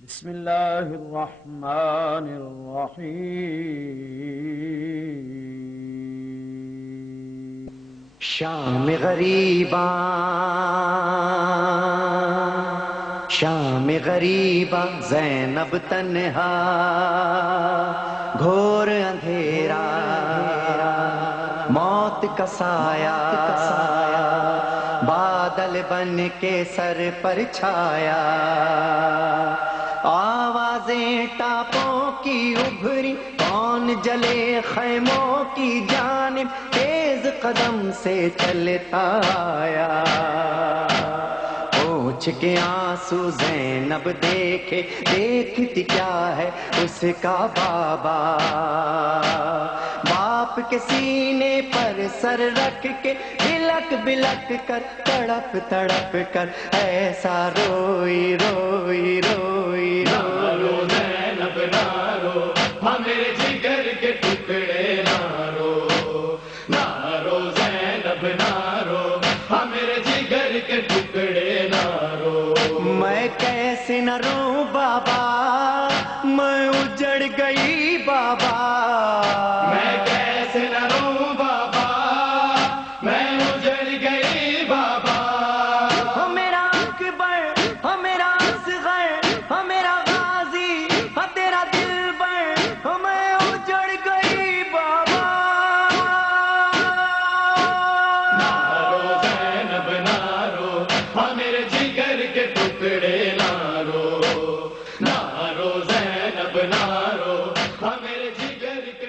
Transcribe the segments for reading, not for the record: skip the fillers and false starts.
بسم الله الرحمن الرحيم. شام غریباں زینب تنہا، گھور اندھیرا موت کا سایہ، بادل بن کے سر پر چھایا، آوازیں ٹاپوں کی ابھری، کون جلے خیموں کی جانب، تیز قدم سے چلتا آیا، پوچھ کے آنسو زینب دیکھے، دیکھتی کیا ہے اس کا بابا، باپ کے سینے پر سر رکھ کے بلک بلک کر، تڑپ تڑپ کر ایسا روئی روئی روئی نارو زینب نارو، ہاں میرے جگر کے ٹکڑے نارو، نارو زینب نارو، ہاں میرے جگر کے ٹکڑے نارو. میں کیسے نہ روں بابا، میں اجڑ گئی بابا، میں کیسے نہ روں بابا، میں اجڑ گئی بابا. ہاں میرا اکبر، ہاں میرا اصغر، ہاں میرا غازی، ہاں تیرا دلبر، ہاں میں اجڑ گئی بابا. نارو زینب نارو، ہاں میرے جگر کے ٹکڑے نارو، نارو زینب نارو، ہاں میرے جگر کے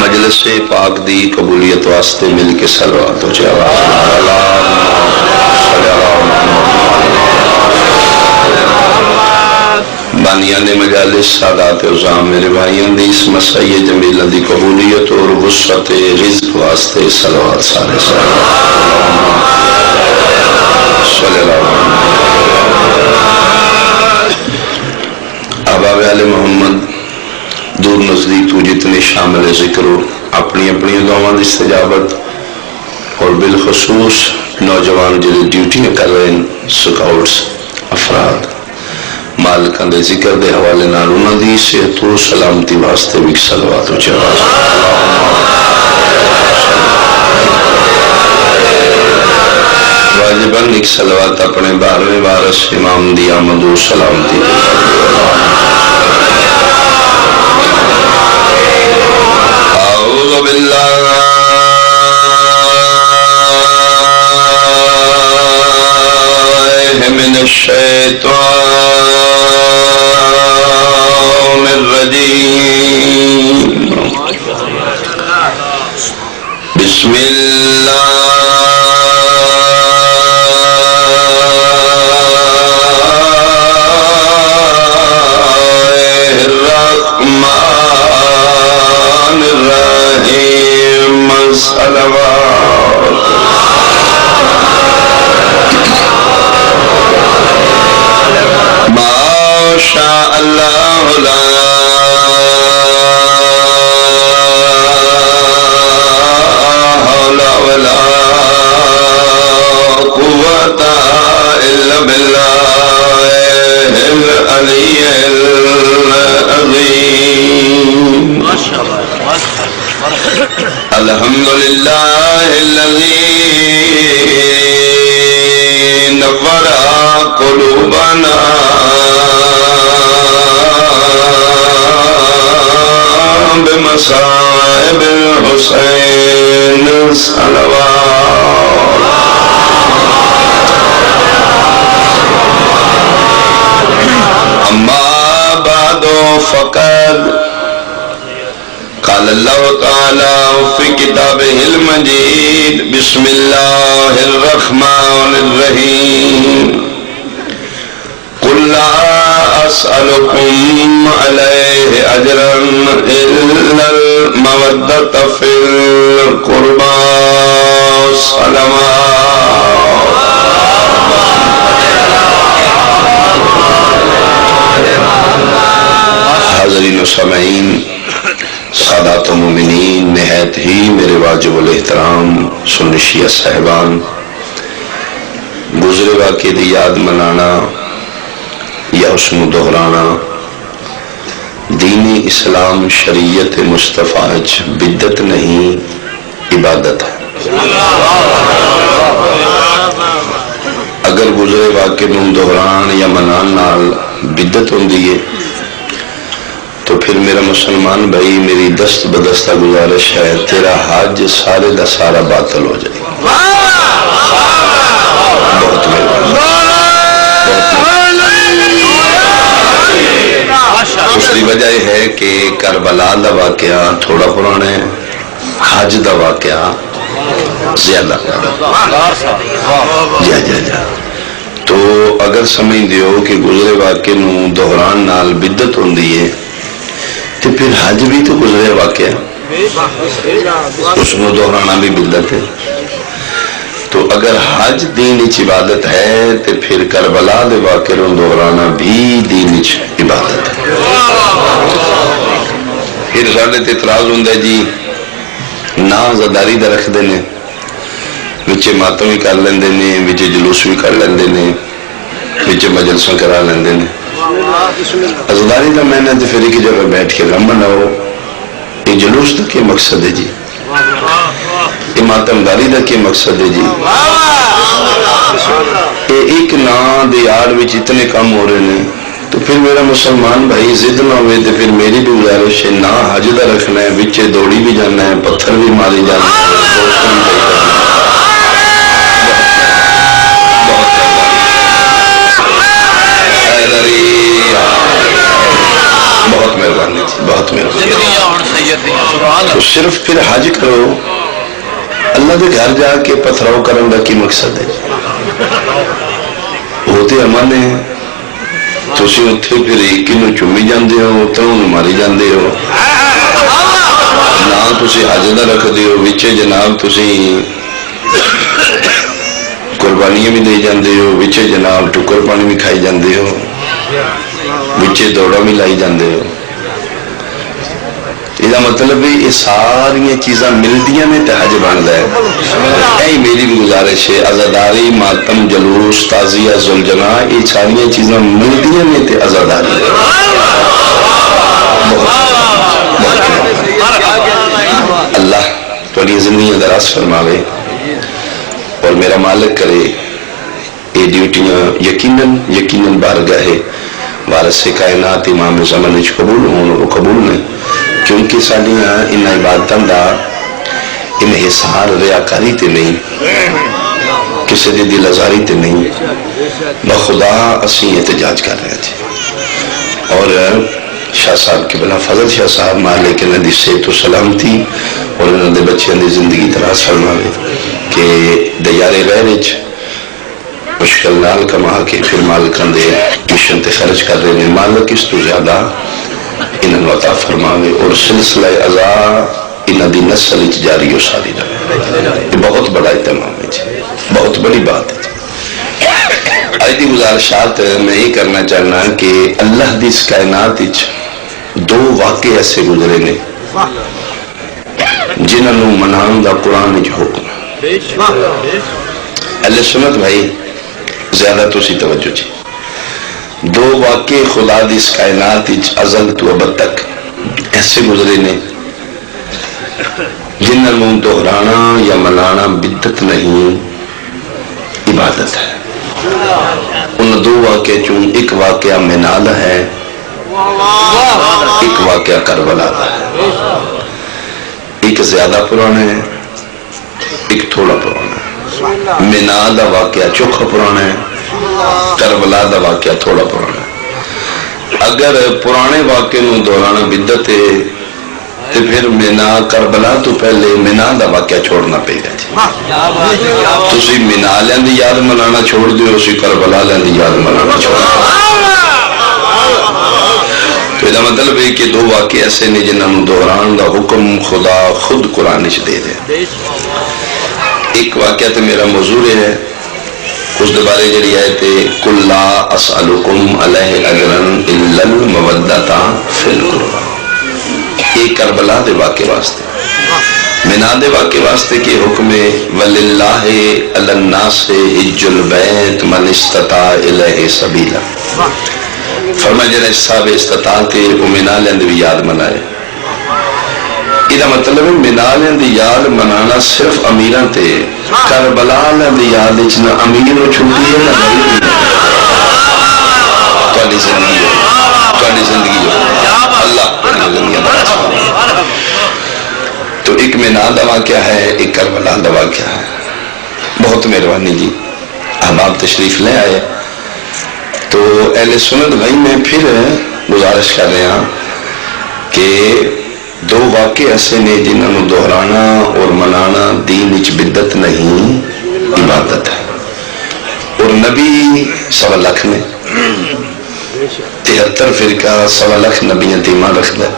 مجلس پاک دی قبولیت واسطے مل کے صلوات ہو جائے. بانیان مجالس، سادات عظام، میرے بھائیوں دی اس مسیح جمیلہ دی قبولیت اور وسعت رزق واسطے صلوات سارے صلی اللہ علیہ. احباب آل محمد، دور نزدیک تو جتنے شامل ذکر ہو، اپنی اپنی دعاؤں کی استجابت، اور بالخصوص نوجوان جڑے ڈیوٹی کر رہے ہیں، سکاؤٹس افراد، مالکان دے ذکر دے حوالے نال انہاں دی صحت و سلامتی واسطے بھی صلوات و چڑھا. واجباً ایک صلوات اپنے 12ویں وارث امام دی آمد و سلامتی. اعوذ باللہ من الشیطان الرجیم. بسم اللہ الرحمن الرحیم. صلوات ما شاء اللہ لا حول ولا قوة الا باللہ العلی العظیم. الحمدللہ الذی نور قلوبنا بمصائب الحسین. صلوات اما بعد فقد قال اللہ تعالی فی کتابہ المجید. بسم اللہ الرحمن الرحیم. قل لا اسألكم علیہ اجرا الا المودۃ فی القربى. صلوات ناظرین و سامعین، سادات و مومنین، نہایت ہی میرے واجب الاحترام سنشیہ صاحبان، گزرے واقعے دی یاد منانا یا اس نو دہرانا دین اسلام شریعت مصطفیٰ وچ بدعت نہیں، عبادت ہے۔ اگر گزرے واقعے نو دہران یا منان نال بدعت ہوندی ہے تو پھر میرا مسلمان بھائی میری دست بدستہ گزارش ہے، تیرا حج سارے دا سارا باطل ہو جائے۔ بہت مہربانی۔ اس کی وجہ یہ ہے کہ کربلا دا واقعہ تھوڑا پرانا ہے، حج دا واقعہ زیادہ جا تو اگر سمجھ دیو کہ گزرے واقعے نو دہران نال بدعت ہوندی ہے تو پھر حج بھی تو گزرے واقعہ، اس نو دہرانا بھی بدعت ہے۔ تو اگر حج دین اچ عبادت ہے تو پھر کربلا دے واقعے نو دہرانا بھی دین اچ عبادت ہے۔ پھر ساڈے تے اعتراض ہوندا ہے جی نا زداری دا رکھ دینے، وچے ماتم بھی کر لیندے نے، وچے جلوس بھی کر لیندے نے، وچے مجلساں کرا لیندے نے۔ عزداری دا میں نے تو پھر ایک جگہ بیٹھ کے نہ مناؤ، یہ جلوس دا کیا مقصد ہے جی؟ یہ ماتمداری دا کیا مقصد ہے جی؟ یہ ایک نا دی آڑ وچ اتنے کام ہو رہے ہیں تو پھر میرا مسلمان بھائی ضد نہ ہوئے تو پھر میری بھی گزارش ہے نا حج دا رکھنا ہے، وچے دوڑی بھی جانا ہے، پتھر بھی ماری جانا ہے، دوست بھی کرنا ہے۔ بہت مہربانی تھی، بہت مہربانی۔ تو صرف پھر حج کرو، اللہ دے گھر جا کے پتھراؤ کرن دا کی مقصد ہے؟ ہوتے امن ہے، تسی اتھے پھر ایک نو چومی جاندے ہو، اتنوں نو ماری جاندے ہو، نہ تسی حج دا رکھ دیو، وچے جناب تسی قربانیاں بھی دے جاندے ہو، وچے جناب ٹکر پانی بھی کھائی جاندے ہو، وچے دوڑا بھی لائی جاندے ہو۔ یہ مطلب ہے یہ ساری چیزاں ملدیاں میں تے حج بندا ہے۔ یہی میری بھی گزارش ہے، عزاداری، ماتم، جلوس، تعزیہ، ذوالجناح، یہ ساری چیزاں ملدیاں میں تے عزاداری ہے۔ اللہ تھوڑی زندگی دراز فرماوے اور میرا مالک کرے یہ ڈیوٹیاں یقیناً بارگاہ وارث کائنات امام زمان قبول ہوں، وہ قبول نہیں، کیونکہ ساڈیاں ان عبادتاں دا انحصار ریاکاری تے نہیں، کسی دی دل آزاری تے نہیں، بخدا اسی احتجاج کر رہے تھے۔ اور شاہ صاحب کے بلا فضل شاہ صاحب مالک انہاں دی صحت و سلامتی اور انہاں دے بچیاں دی زندگی دراز فرماوے کہ دیارے غیر وچ مشکل نال کما کے پھر مالکان دے مشن تے خرچ کر رہے ہیں، مالک اس تو زیادہ انہاں نو عطا فرماوے اور سلسلہ عزا انہاں دی نسل وچ جاری و ساری رہے۔ یہ بہت بڑا اہتمام ہے جی، بہت بڑی بات ہے جی۔ آج دی گزارشات میں یہ کرنا چاہنا کہ اللہ دی اس کائنات وچ دو واقعے ایسے گزرے نے جنہاں نو منان دا قرآن وچ حکم۔ اہل سنت بھائی زیادہ تو سی توجہ جی، دو واقعے خدا دی اس کائنات ازل تو ابد تک ایسے گزرے نے جنہاں نو دہرانا یا منانا بدعت نہیں، عبادت ہے۔ ان دو واقعے چون ایک واقعہ مینا دا ہے، ایک واقعہ کربلا دا ہے۔ ایک زیادہ پرانا ہے، ایک تھوڑا پرانا ہے۔ مینا دا واقعہ چوکھا پرانا ہے، کربلا دا واقعہ تھوڑا پرانا ہے۔ اگر پرانے واقعے نو دہرانا بدعت ہے تو پھر مینا کربلا تو پہلے مینا دا واقعہ چھوڑنا پے گا جی۔ تسی مینا لیاں دی یاد منانا چھوڑ دیو، اسی کربلا لیاں دی یاد منانا چھوڑ دیو۔ تو یہ مطلب ہے کہ دو واقعے ایسے نے جنہاں نو دہران دا حکم خدا خود قرآن وچ دے دے۔ ایک واقعہ تو میرا موضوع ہے، اس دے بارے جڑی آیت ہے قُلْ لَا أَسْأَلُكُمْ عَلَيْهِ أَجْرًا إِلَّا الْمَوَدَّةَ فِي الْقُرْبَى۔ ایک کربلا دے واقعے واسطے، مینا دے واقعے واسطے کہ حکم ہے وَلِلَّهِ عَلَى النَّاسِ حِجُّ الْبَيْتِ مَنِ اسْتَطَاعَ إِلَيْهِ سَبِيلًا، فرمایا جڑا صاحب استطاعت ہے وہ مینا لیندے بھی یاد منائے۔ یہ مطلب ہے مینا لیندے یاد منانا صرف امیراں تے، کربلا لیندے یاد نہ امیر و چھٹی ہے نہ غریب ہے۔ تواڈی زندگی ہو، تواڈی زندگی ہو، اللہ تواڈی زندگی دا۔ تو ایک مینا دا واقعہ ہے، ایک کربلا دا واقعہ ہے۔ بہت مہربانی جی، احباب تشریف لے آئے۔ تو اہل سنت بھائی میں پھر گزارش کر رہے ہیں کہ دو واقعے ایسے نے جنہوں نے دہرانا اور منانا دین وچ بدعت نہیں، عبادت ہے۔ اور نبی 1.25 لاکھ نے 73 فرقہ 1.25 لاکھ نبیوں تے ایمان رکھتا ہے،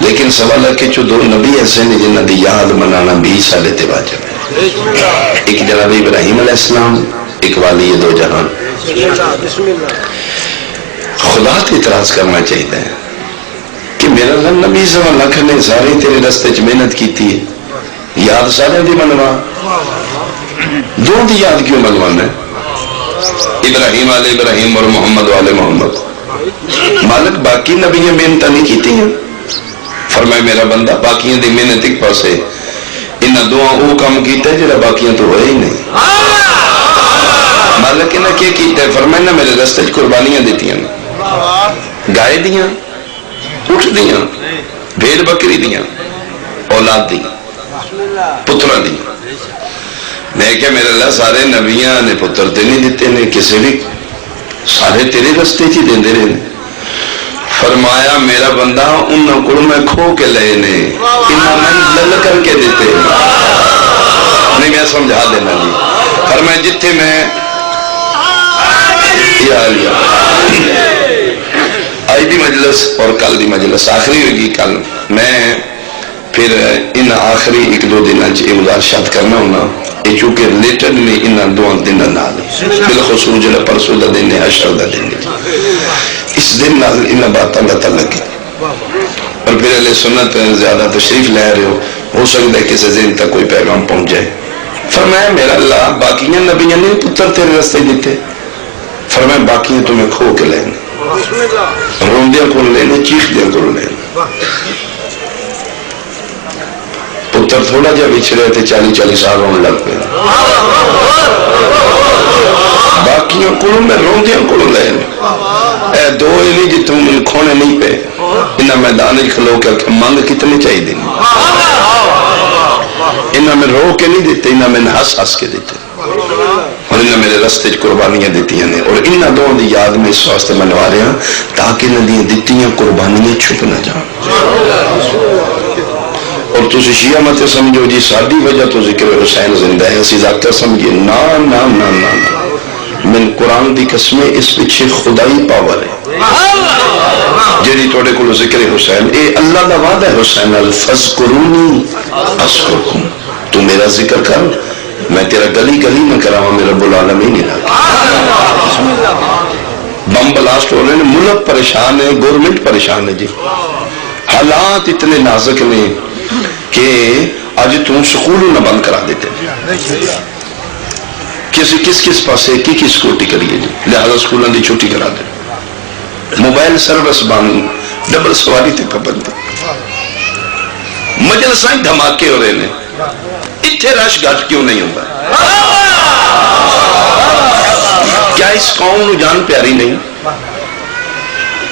لیکن 1.25 لاکھ کے دو نبی ایسے نے جنہوں دی یاد منانا بھی سارے تے واجب ہے۔ ایک جناب ابراہیم علیہ السلام، ایک والی دو جہان۔ خدا تے اعتراض کرنا چاہیے کہ میرا نبی 1.25 لاکھ نے سارے تیرے رستے چ محنت کی تھی، یاد سارے دی منوا، دو دی یاد کیوں منوانا ہے؟ ابراہیم والے ابراہیم اور محمد والے محمد۔ مالک باقی نبیاں محنت نہیں کی ہیں، فرمائے میرا بندہ باقیاں دی محنت ایک پاسے، انہاں دعا وہ کام کیتا ہے جڑا باقیاں تو ہوئے ہی نہیں۔ مالک انہاں کیا کیتا ہے؟ فرمائے نہ میرے رستے چ قربانیاں دیتی ہیں، گائے دیاں، اٹھ دیاں، بھیڑ بکری دیاں، اولاد دیاں، پترہ دیاں۔ میں کہا میرے اللہ سارے نبیاں نے پتر تے نہیں دیتے نے، کسے بھی سارے تیرے رستے چی دیں دے رہے نے۔ فرمایا میرا بندہ انہوں کو میں کھو کے لئے نے، انہوں میں لل کر کے دیتے نہیں، میں سمجھا دینا جی۔ فرمایا جتھے میں آئی دی مجلس اور کل دی مجلس آخری ہوگی کل، میں پھر ان آخری 1-2 دنوں چ گزارشات کرنا ہونا، یہ چونکہ ریلیٹڈ میں ان 2 دنوں نال بالخصوص جڑا پرسوں دا دن ہے، حشر دا دن ہے، اس دن نال ان باتاں دا تعلق ہے۔ اور پھر اہل سنت زیادہ تشریف لے رہے ہو سکتا ہے کسی ذہن تک کوئی پیغام پہنچ جائے۔ فرمایا میرا اللہ باقیاں نبیاں نے پتر تیرے رستے دیتے، فرمایا باقیاں تمہیں کھو کے لینے، روندیاں کو لینے، چیخدیاں کو لینے۔ پتر تھوڑا جا بچھڑے تھے 40 سال رونے لگ پہ، باقیاں کو میں روندیاں کو لینے۔ اے دو ایلی جی تم من کھونے نہیں پہ، انہاں میدان کھلو کے مانگ کتنے چاہی دیں، انہاں میں رو کے نہیں دیتے، انہاں میں ہس ہس کے دیتے، اور انہاں میرے رستے قربانیاں دیتی ہیں، اور انہاں دو دی یاد میں اس واسطے منوا رہے ہیں تاکہ انہاں دیتی ہیں قربانیاں چھپ نہ جائیں۔ اور تسی شیعہ مت سمجھو جی ساری وجہ تو ذکر حسین زندہ ہے، اسی ذاکر سمجھے نا نا نا نا من قرآن دی قسمیں اس پیچھے خدائی پاور ہے جیڑی توڑے کو ذکر حسین، اے اللہ دا وعدہ ہے حسین الفذکرونی اذکرکم، تو میرا ذکر کر میں تیرا گلی گلی نہ کراؤں، میرا رب العالمین علاقہ۔ بم بلاسٹ ہو رہے ہیں، ملک پریشان ہے، گورنمنٹ پریشان ہے جی، حالات اتنے نازک نے کہ آج تم سکولوں نہ بند کرا دیتے، کس پاسے کی سکورٹی کریے جی، لہذا سکولوں دی چھٹی کرا دے، موبائل سروس بند، ڈبل سواری تے پابندی، مجلسیں دھماکے ہو رہے ہیں، اتھے رش گھٹ کیوں نہیں ہوتا؟ کیا اس قوم جان پیاری نہیں؟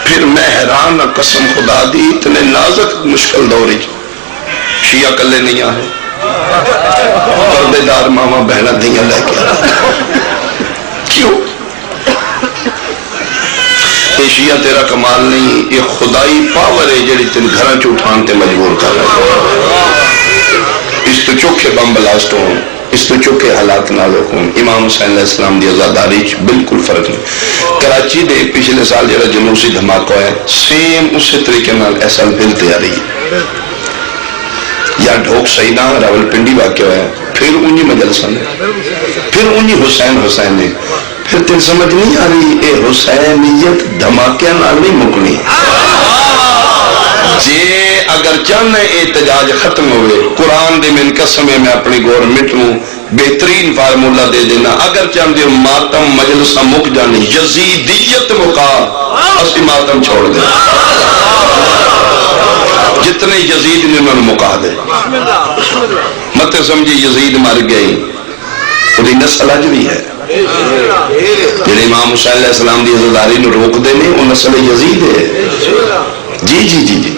پھر میں حیران قسم خدا دی اتنے نازک مشکل دوری شیعہ کلے نہیں آئے، پردے دار ماما بہنہ دیاں لے کے کیوں؟ یہ شیعہ تیرا کمال نہیں، یہ خدائی پاور ہے جڑی تین گھراں چوٹھان تے مجبور کر رہے ہیں۔ اس تو چوکھے بم بلاسٹ ہوں، اس تو چوکھے حالات نالو ہوں، امام حسین علیہ السلام دی ازاداری بالکل فرق نہیں۔ کراچی دے پچھلے سال جڑا جنوسی دھماکہ ہے سیم اسی طریقے نال ایسا پھر تیاری ہے، یا ڈھوک سیدہ راول پنڈی واقع ہے، پھر انہی مجلسہ نے، پھر انہی حسین نے، پھر تین سمجھ نہیں آ رہی اے حسینیت دھماکے نال نہیں مکنی، جے اگر چاہنا احتجاج ختم ہوئے قرآن دے من قسم میں اپنی گورنمنٹ نو بہترین فارمولا دے دینا اگر چاہتے ہو ماتم مجلسہ مک جانے یزیدیت مکا اسی ماتم چھوڑ دیں جتنے یزید نے انہوں نے مکا دے مت سمجھے یزید مر گئی وہی نسل اج بھی ہے جنہیں امام حسین علیہ السلام دی عزاداری نو روک دے نے وہ نسل یزید ہے جی جی جی جی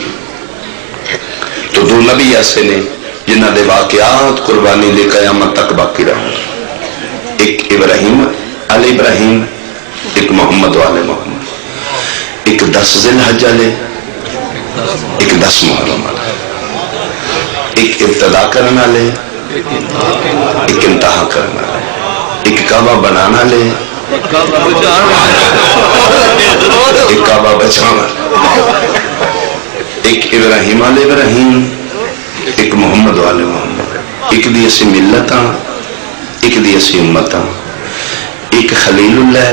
تو دو نبی ایسے نے جنہ دے واقعات قربانی لے قیامت تک باقی رہے ایک ابراہیم علیہ ابراہیم ایک محمد والے محمد ایک 10 ذی الحجہ لے ایک 10 محرم والے ایک ابتدا کرنا لے ایک انتہا کرنا لے ایک کعبہ بنانا لے ایک کعبہ بچانا ایک ابراہیم علیہ ابراہیم ایک محمد والے محمد ایک دی اسی ملتاں ایک دی اسی امتاں ایک خلیل اللہ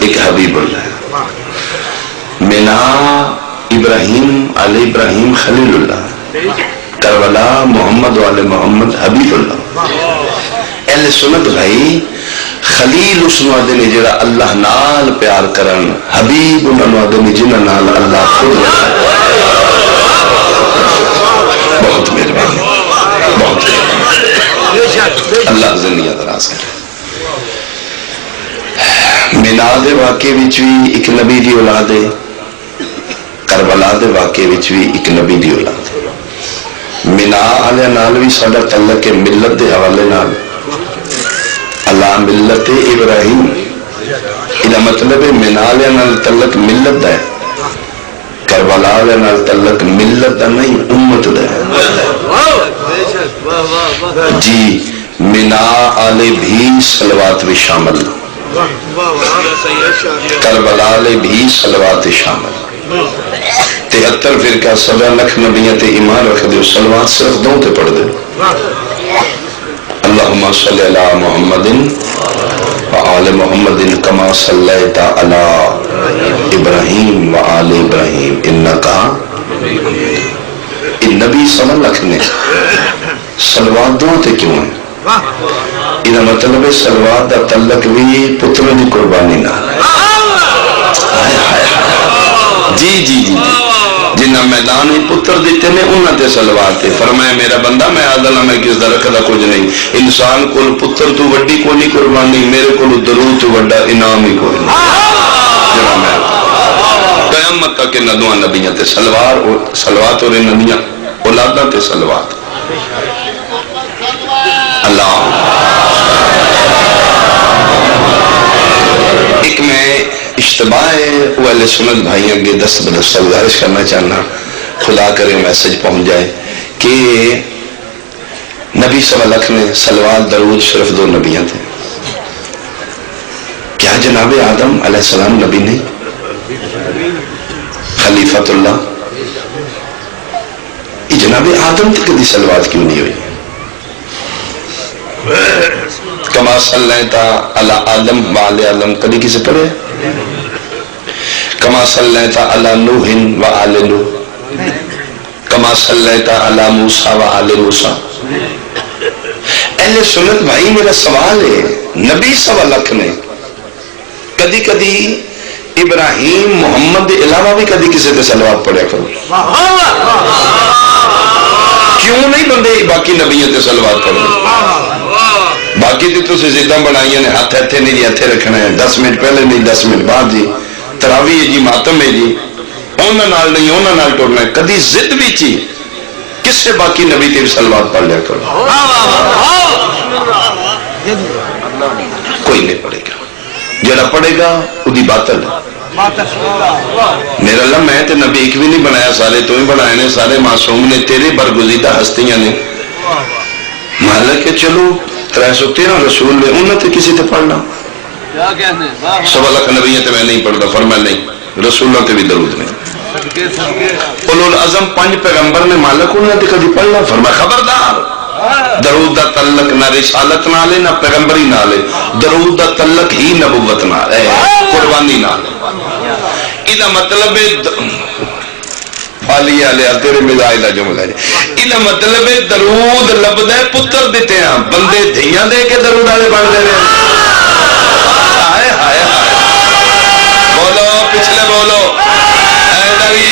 ایک حبیب اللہ منا ابراہیم علیہ ابراہیم خلیل اللہ کربلا محمد والے محمد حبیب اللہ اہل سنت بھائی خلیل اس نوادے نے جڑا اللہ نال پیار کرن حبیب انہوں نوادے نے جنہ نال اللہ خود بہت مہربانی بہت مہربانی اللہ زندگیاں دراز کرے مینا دے واقعے وچ بھی ایک نبی دی اولاد ہے کربلا دے واقعے وچ بھی ایک نبی دی اولاد ہے مینا علیہ نال بھی ساڈا تعلق ہے ملت دے حوالے نال اللہ ملت ابراہیم یہ مطلب ہے مینا علیہ نال تعلق ملت دا ہے کربلا علیہ نال تعلق ملت دا نہیں امت دا ہے جی مینا علیہ بھی صلوات بھی شامل کربلا علیہ بھی صلوات شامل 73 فرقہ 17 لکھ نبیوں تے ایمان رکھ دے صلوات صرف دو تے پڑھ دے اللہم صلی علی محمد وآل محمد کما صلیت علی ابراہیم وآل ابراہیم انکا ان نبی صلی اللہ لکھ نے صلوات دو تے کیوں ہیں یہ مطلب ہے صلوات دا تعلق بھی پتر دی قربانی نہ جی جی جی جنہ میدان ہی پتر دیتے نے انہاں تے صلوات تے فرمایا میرا بندہ میں آدھلا میں کس در رکھدا کچھ نہیں انسان کو پتر تو وڈی کو نہیں قربانی میرے کو درود تو وڈا انعام ہی کوئی نہیں جنہ میں قیامت تک انہاں دوہاں نبیاں تے صلوات اور نبیاں اولاداں تے صلوات اللہ ایک میں اشتباہ ہے وہ اہل سنت بھائیوں کے دست بدست گزارش کرنا چاہنا خدا کرے میسج پہنچ جائے کہ نبی صلی اللہ علیہ وسلم نے صلوات درود صرف 2 نبیاں تھے کیا جناب آدم علیہ السلام نبی نہیں خلیفۃ اللہ یہ جناب آدم تک کدی صلوات کیوں نہیں ہوئی کما صلیت علی آدم وآل آدم کدی کسی پڑھے کما صلیت علی نوح وآل نوح کما صلیت علی موسیٰ وآل موسیٰ اہل سنت بھائی میرا سوال ہے نبی صلی اللہ علیہ وسلم نے کدی کدی ابراہیم محمد کے علاوہ بھی کدی کسی تے صلوات پڑھیا کرو کیوں نہیں بندے باقی نبیوں تے صلوات پڑھو باقی تے تو سے زدہ بنائیاں نے ہاتھ ہتھے نہیں جی ہتھے رکھنا ہے 10 منٹ پہلے نہیں 10 منٹ بعد جی تراوی ہے جی ماتم ہے جی اونا نال نہیں اونا نال ٹوڑنا ہے کدی زد بھی چی کس سے باقی نبی تے صلوات پڑھ لیا کرو کوئی نہیں پڑھے گا جڑا پڑھے گا ادھی باطل ہے میرا اللہ میں تے نبی ایک بھی نہیں بنایا سارے تو ہی بنائے نے سارے معصوم نے تیرے برگزیدہ ہستیاں نے مالک کہ چلو 313 رسول نے انہوں نے کسی تے پڑھنا سوا لکھ نبیوں تے میں نہیں پڑھتا فرمایا نہیں رسولوں تے بھی درود نہیں اولو العظم 5 پیغمبر نے مالک انہوں نے کدی پڑھنا فرمایا خبردار درود دا تعلق نہ رسالت نہ لے نہ پیغمبری نہ لے درود دا تعلق ہی نبوت نہ لے قربانی نہ لے یہ مطلب ہے فالی والے تیرے مزاج کا جملہ جی یہ مطلب ہے درود لبدا ہے پتر دیتے ہیں بندے دھیاں دے کے درود والے بن رہے ہیں ہائے ہائے ہائے بولو پچھلے بولو اے نبی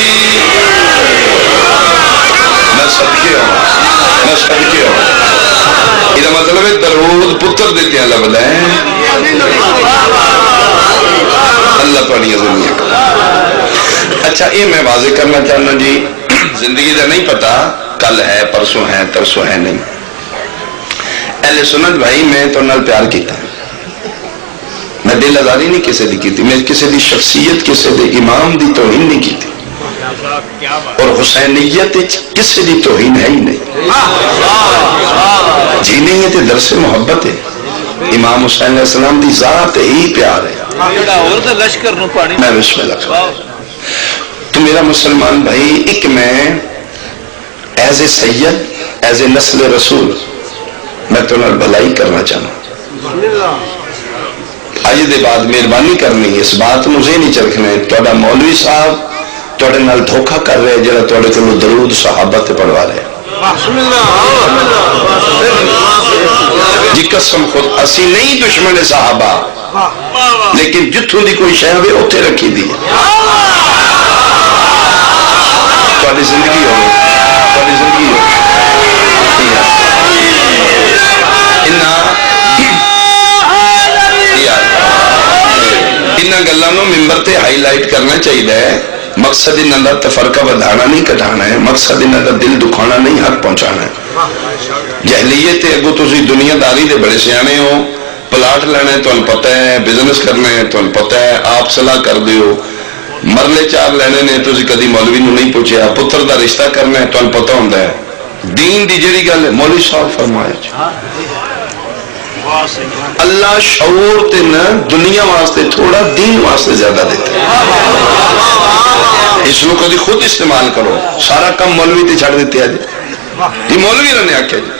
میں صدقے ہوں میں صدقے ہوں یہ مطلب ہے درود پتر دیتے ہیں لبدا ہے اللہ تھوڑی دنیا کا اچھا یہ میں واضح کرنا چاہنا جی زندگی کا نہیں پتا کل ہے پرسوں ہے ترسوں ہے نہیں اہل سنت بھائی میں تو نال پیار کیتا میں دل آزاری نہیں کسی دی کی تھی میں کسی دی شخصیت کسی دی امام دی توہین نہیں کی تھی اور حسینیت کسی دی توہین ہے ہی نہیں جی نہیں ہے تو درس محبت ہے امام حسین علیہ السلام دی ذات ہی پیار ہے میں بسم اللہ تو میرا مسلمان بھائی ایک میں as a Syed as a نسل رسول میں تو نال بھلائی کرنا چاہوں آج دے بعد مہربانی کرنی اس بات مجھے نہیں چرکھنا ہے توڑا مولوی صاحب توڑے نال دھوکہ کر رہے جڑا توڑے کلو درود صحابہ تے پڑھوا رہے جی قسم خود اسی نہیں دشمن صحابہ لیکن جتھوں دی کوئی شے ہوئے اتھے رکھی دی تھوڑی زندگی ہو تھوڑی زندگی ہو انہاں گلانوں ممبر تے ہائی لائٹ کرنا چاہیے مقصد انہاں دا تفرقہ بدھانا نہیں کٹھانا ہے مقصد انہاں دا دل دکھانا نہیں حق پہنچانا ہے جہلیت اگو تسی دنیا داری دے بڑے سیانے ہو پلاٹ لینا ہے تو ان پتہ ہے بزنس کرنا ہے تو ان پتہ ہے آپ صلاح کر دیو مرلے چار لینے نے تو کدی مولوی نو نہیں پوچھیا پتر دا رشتہ کرنا ہے تو ان پتہ ہوندہ ہے دین دی جڑی گل ہے مولوی صاحب فرمایا اللہ شعور تے نہ دنیا واسطے تھوڑا دین واسطے زیادہ دیتے اس لوگ کدی خود استعمال کرو سارا کم مولوی تے چھڑ دیتے ہیں یہ مولوی رہنے آکھے جی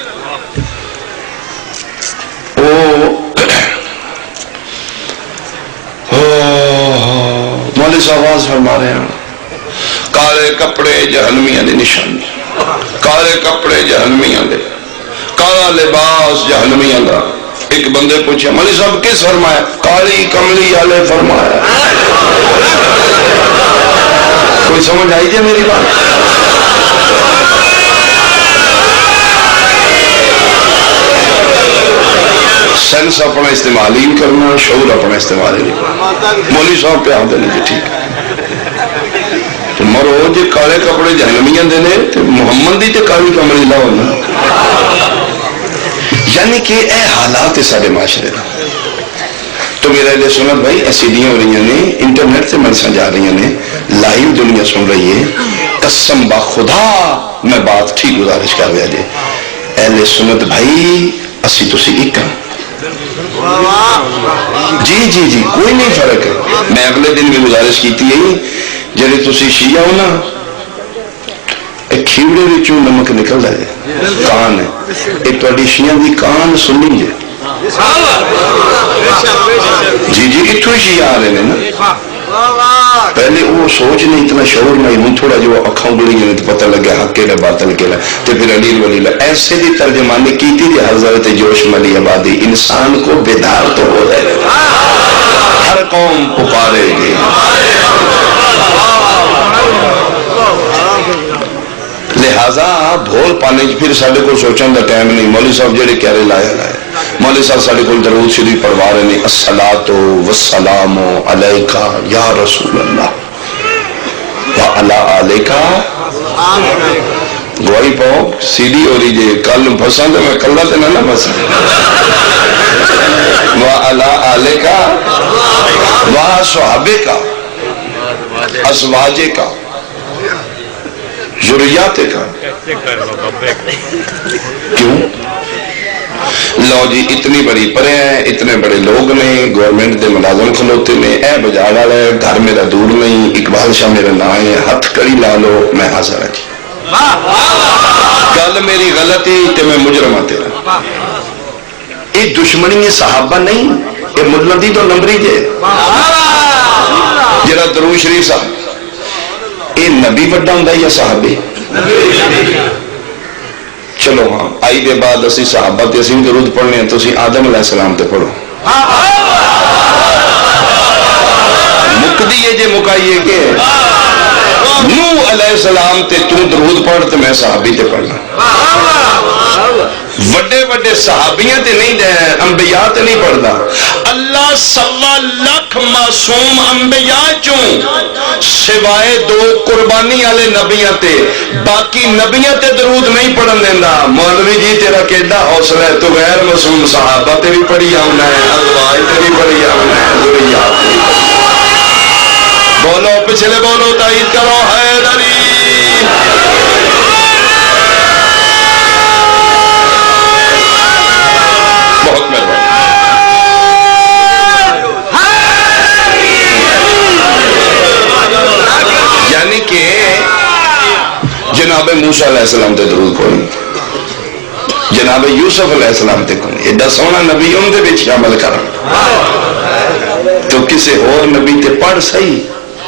مولوی صاحب آواز فرما رہے ہیں کالے کپڑے جہنمیاں دے نشانی کالے کپڑے جہنمیاں دے کالا لباس جہنمیاں دا ایک بندے پوچھے مولوی صاحب کس فرمایا کالی کملی والے فرمایا کوئی سمجھ آئی جائے میری بات سینس اپنا استعمال ہی کرنا شعور اپنا استعمال ہی کرنا مولوی صاحب پہ آدھے نہیں جی ٹھیک تو مرو جی کالے کپڑے جہنمیاں دینے تو محمد دی تے کالی کملی لاؤ نا یعنی کہ اے حالات سارے معاشرے دا تو میرا لئے سنت بھائی ایسیڈیاں ہو رہی ہیں انٹرنیٹ سے منسان جا رہی ہیں لائیو دنیا سن رہی ہے قسم با خدا میں بات ٹھیک گزارش کر رہا جی اہل سنت بھائی اسی تو سی ایک جی جی جی کوئی نہیں فرق ہے میں اگلے دن بھی گزارش کی تھی جڑے تسی شیعہ ہو نا ایک کھیوڑے وچوں نمک نکل جائے کان ہے ایک توڑی شیعہ دی کان سنی ہے جی جی اتھو شیعہ آ رہے ہیں نا پہلے وہ سوچ نہیں اتنا شعور نہیں ہوں تھوڑا جو اکھاں بڑی ہیں تو پتہ لگیا حق کے لئے باطل کے لئے تو پھر علیل ولی لئے ایسے دی ترجمانی کی تھی کہ حضرت جوش ملی عبادی انسان کو بیدار تو ہو رہے ہر قوم پکارے گی لہذا بھول پانے پھر ساڑھے کو سوچن دا ٹائم نہیں مولوی صاحب جڑے کہہ رہے لائے لائے مولوی صاحب ساڑھے کو درود شریف پڑھوا رہے نہیں الصلاۃ والسلام علیکہ یا رسول اللہ وعلی علیکہ گواہی پاؤ سیدھی ہو رہی جے کل پسند ہے میں کلہ تے نہ پسند وعلی علیکہ وصحابکہ ازواجے کا ذریات کا کیوں لو جی اتنی بڑی پرے ہیں اتنے بڑے لوگ نے گورنمنٹ دے ملازم کھلوتے نے اے بجاڑا لے گھر میرا دور نہیں اقبال شاہ میرا نام ہے ہتھ کڑی لا لو میں حاضر ہے جی گل میری غلطی تے میں مجرم آتے رہا یہ دشمنی صحابہ نہیں یہ ملندی تو نمبری جے جرا درود شریف صاحب یہ نبی وڈا ہوں یا صحابی؟ چلو ہاں آئی دے بعد اسی صحابہ تے اسی درود پڑھنے ہیں تو اسی آدم علیہ السلام تے پڑھو مکدی ہے جے مکائیے کہ نوح علیہ السلام تے تو درود پڑھ تے میں صحابی تے پڑھنا وڈے وڈے صحابیاں تے نہیں دے انبیاء تے نہیں پڑھدا اللہ 1.25 لاکھ معصوم انبیاء چوں سوائے 2 قربانی والے نبیاں تے باقی نبیاں تے درود نہیں پڑھن دیندا مولوی جی تیرا کیڈا حوصلہ ہے تو غیر معصوم صحابہ تے بھی پڑھی آونا ہے ازواج تے بھی پڑھی آونا ہے ذریات تے بولو پچھلے بولو تائید کرو حیدری بہت مہربانی یعنی کہ جناب موسیٰ علیہ السلام تے درود پڑھیں جناب یوسف علیہ السلام تے کون ایڈا سونا نبی ان دے بیچ عمل کرن تو کسے اور نبی تے پڑھ صحیح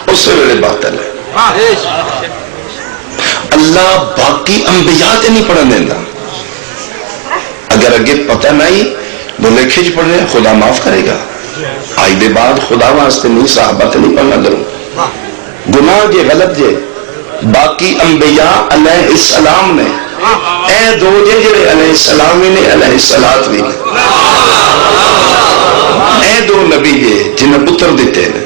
اس سے بڑے باطل ہے اللہ باقی انبیاء تے نہیں پڑھن دینا اگر اگے پتہ نہیں بولے کھچ پڑھ رہے خدا معاف کرے گا آئی دے بعد خدا واسطے نہیں صحابہ تے نہیں پڑھنا دروں گناہ جے غلط جے باقی انبیاء علیہ السلام نے اے دو جے جڑے علیہ السلام نے علیہ السلام بھی اے دو نبی جے جنہیں پتر دیتے ہیں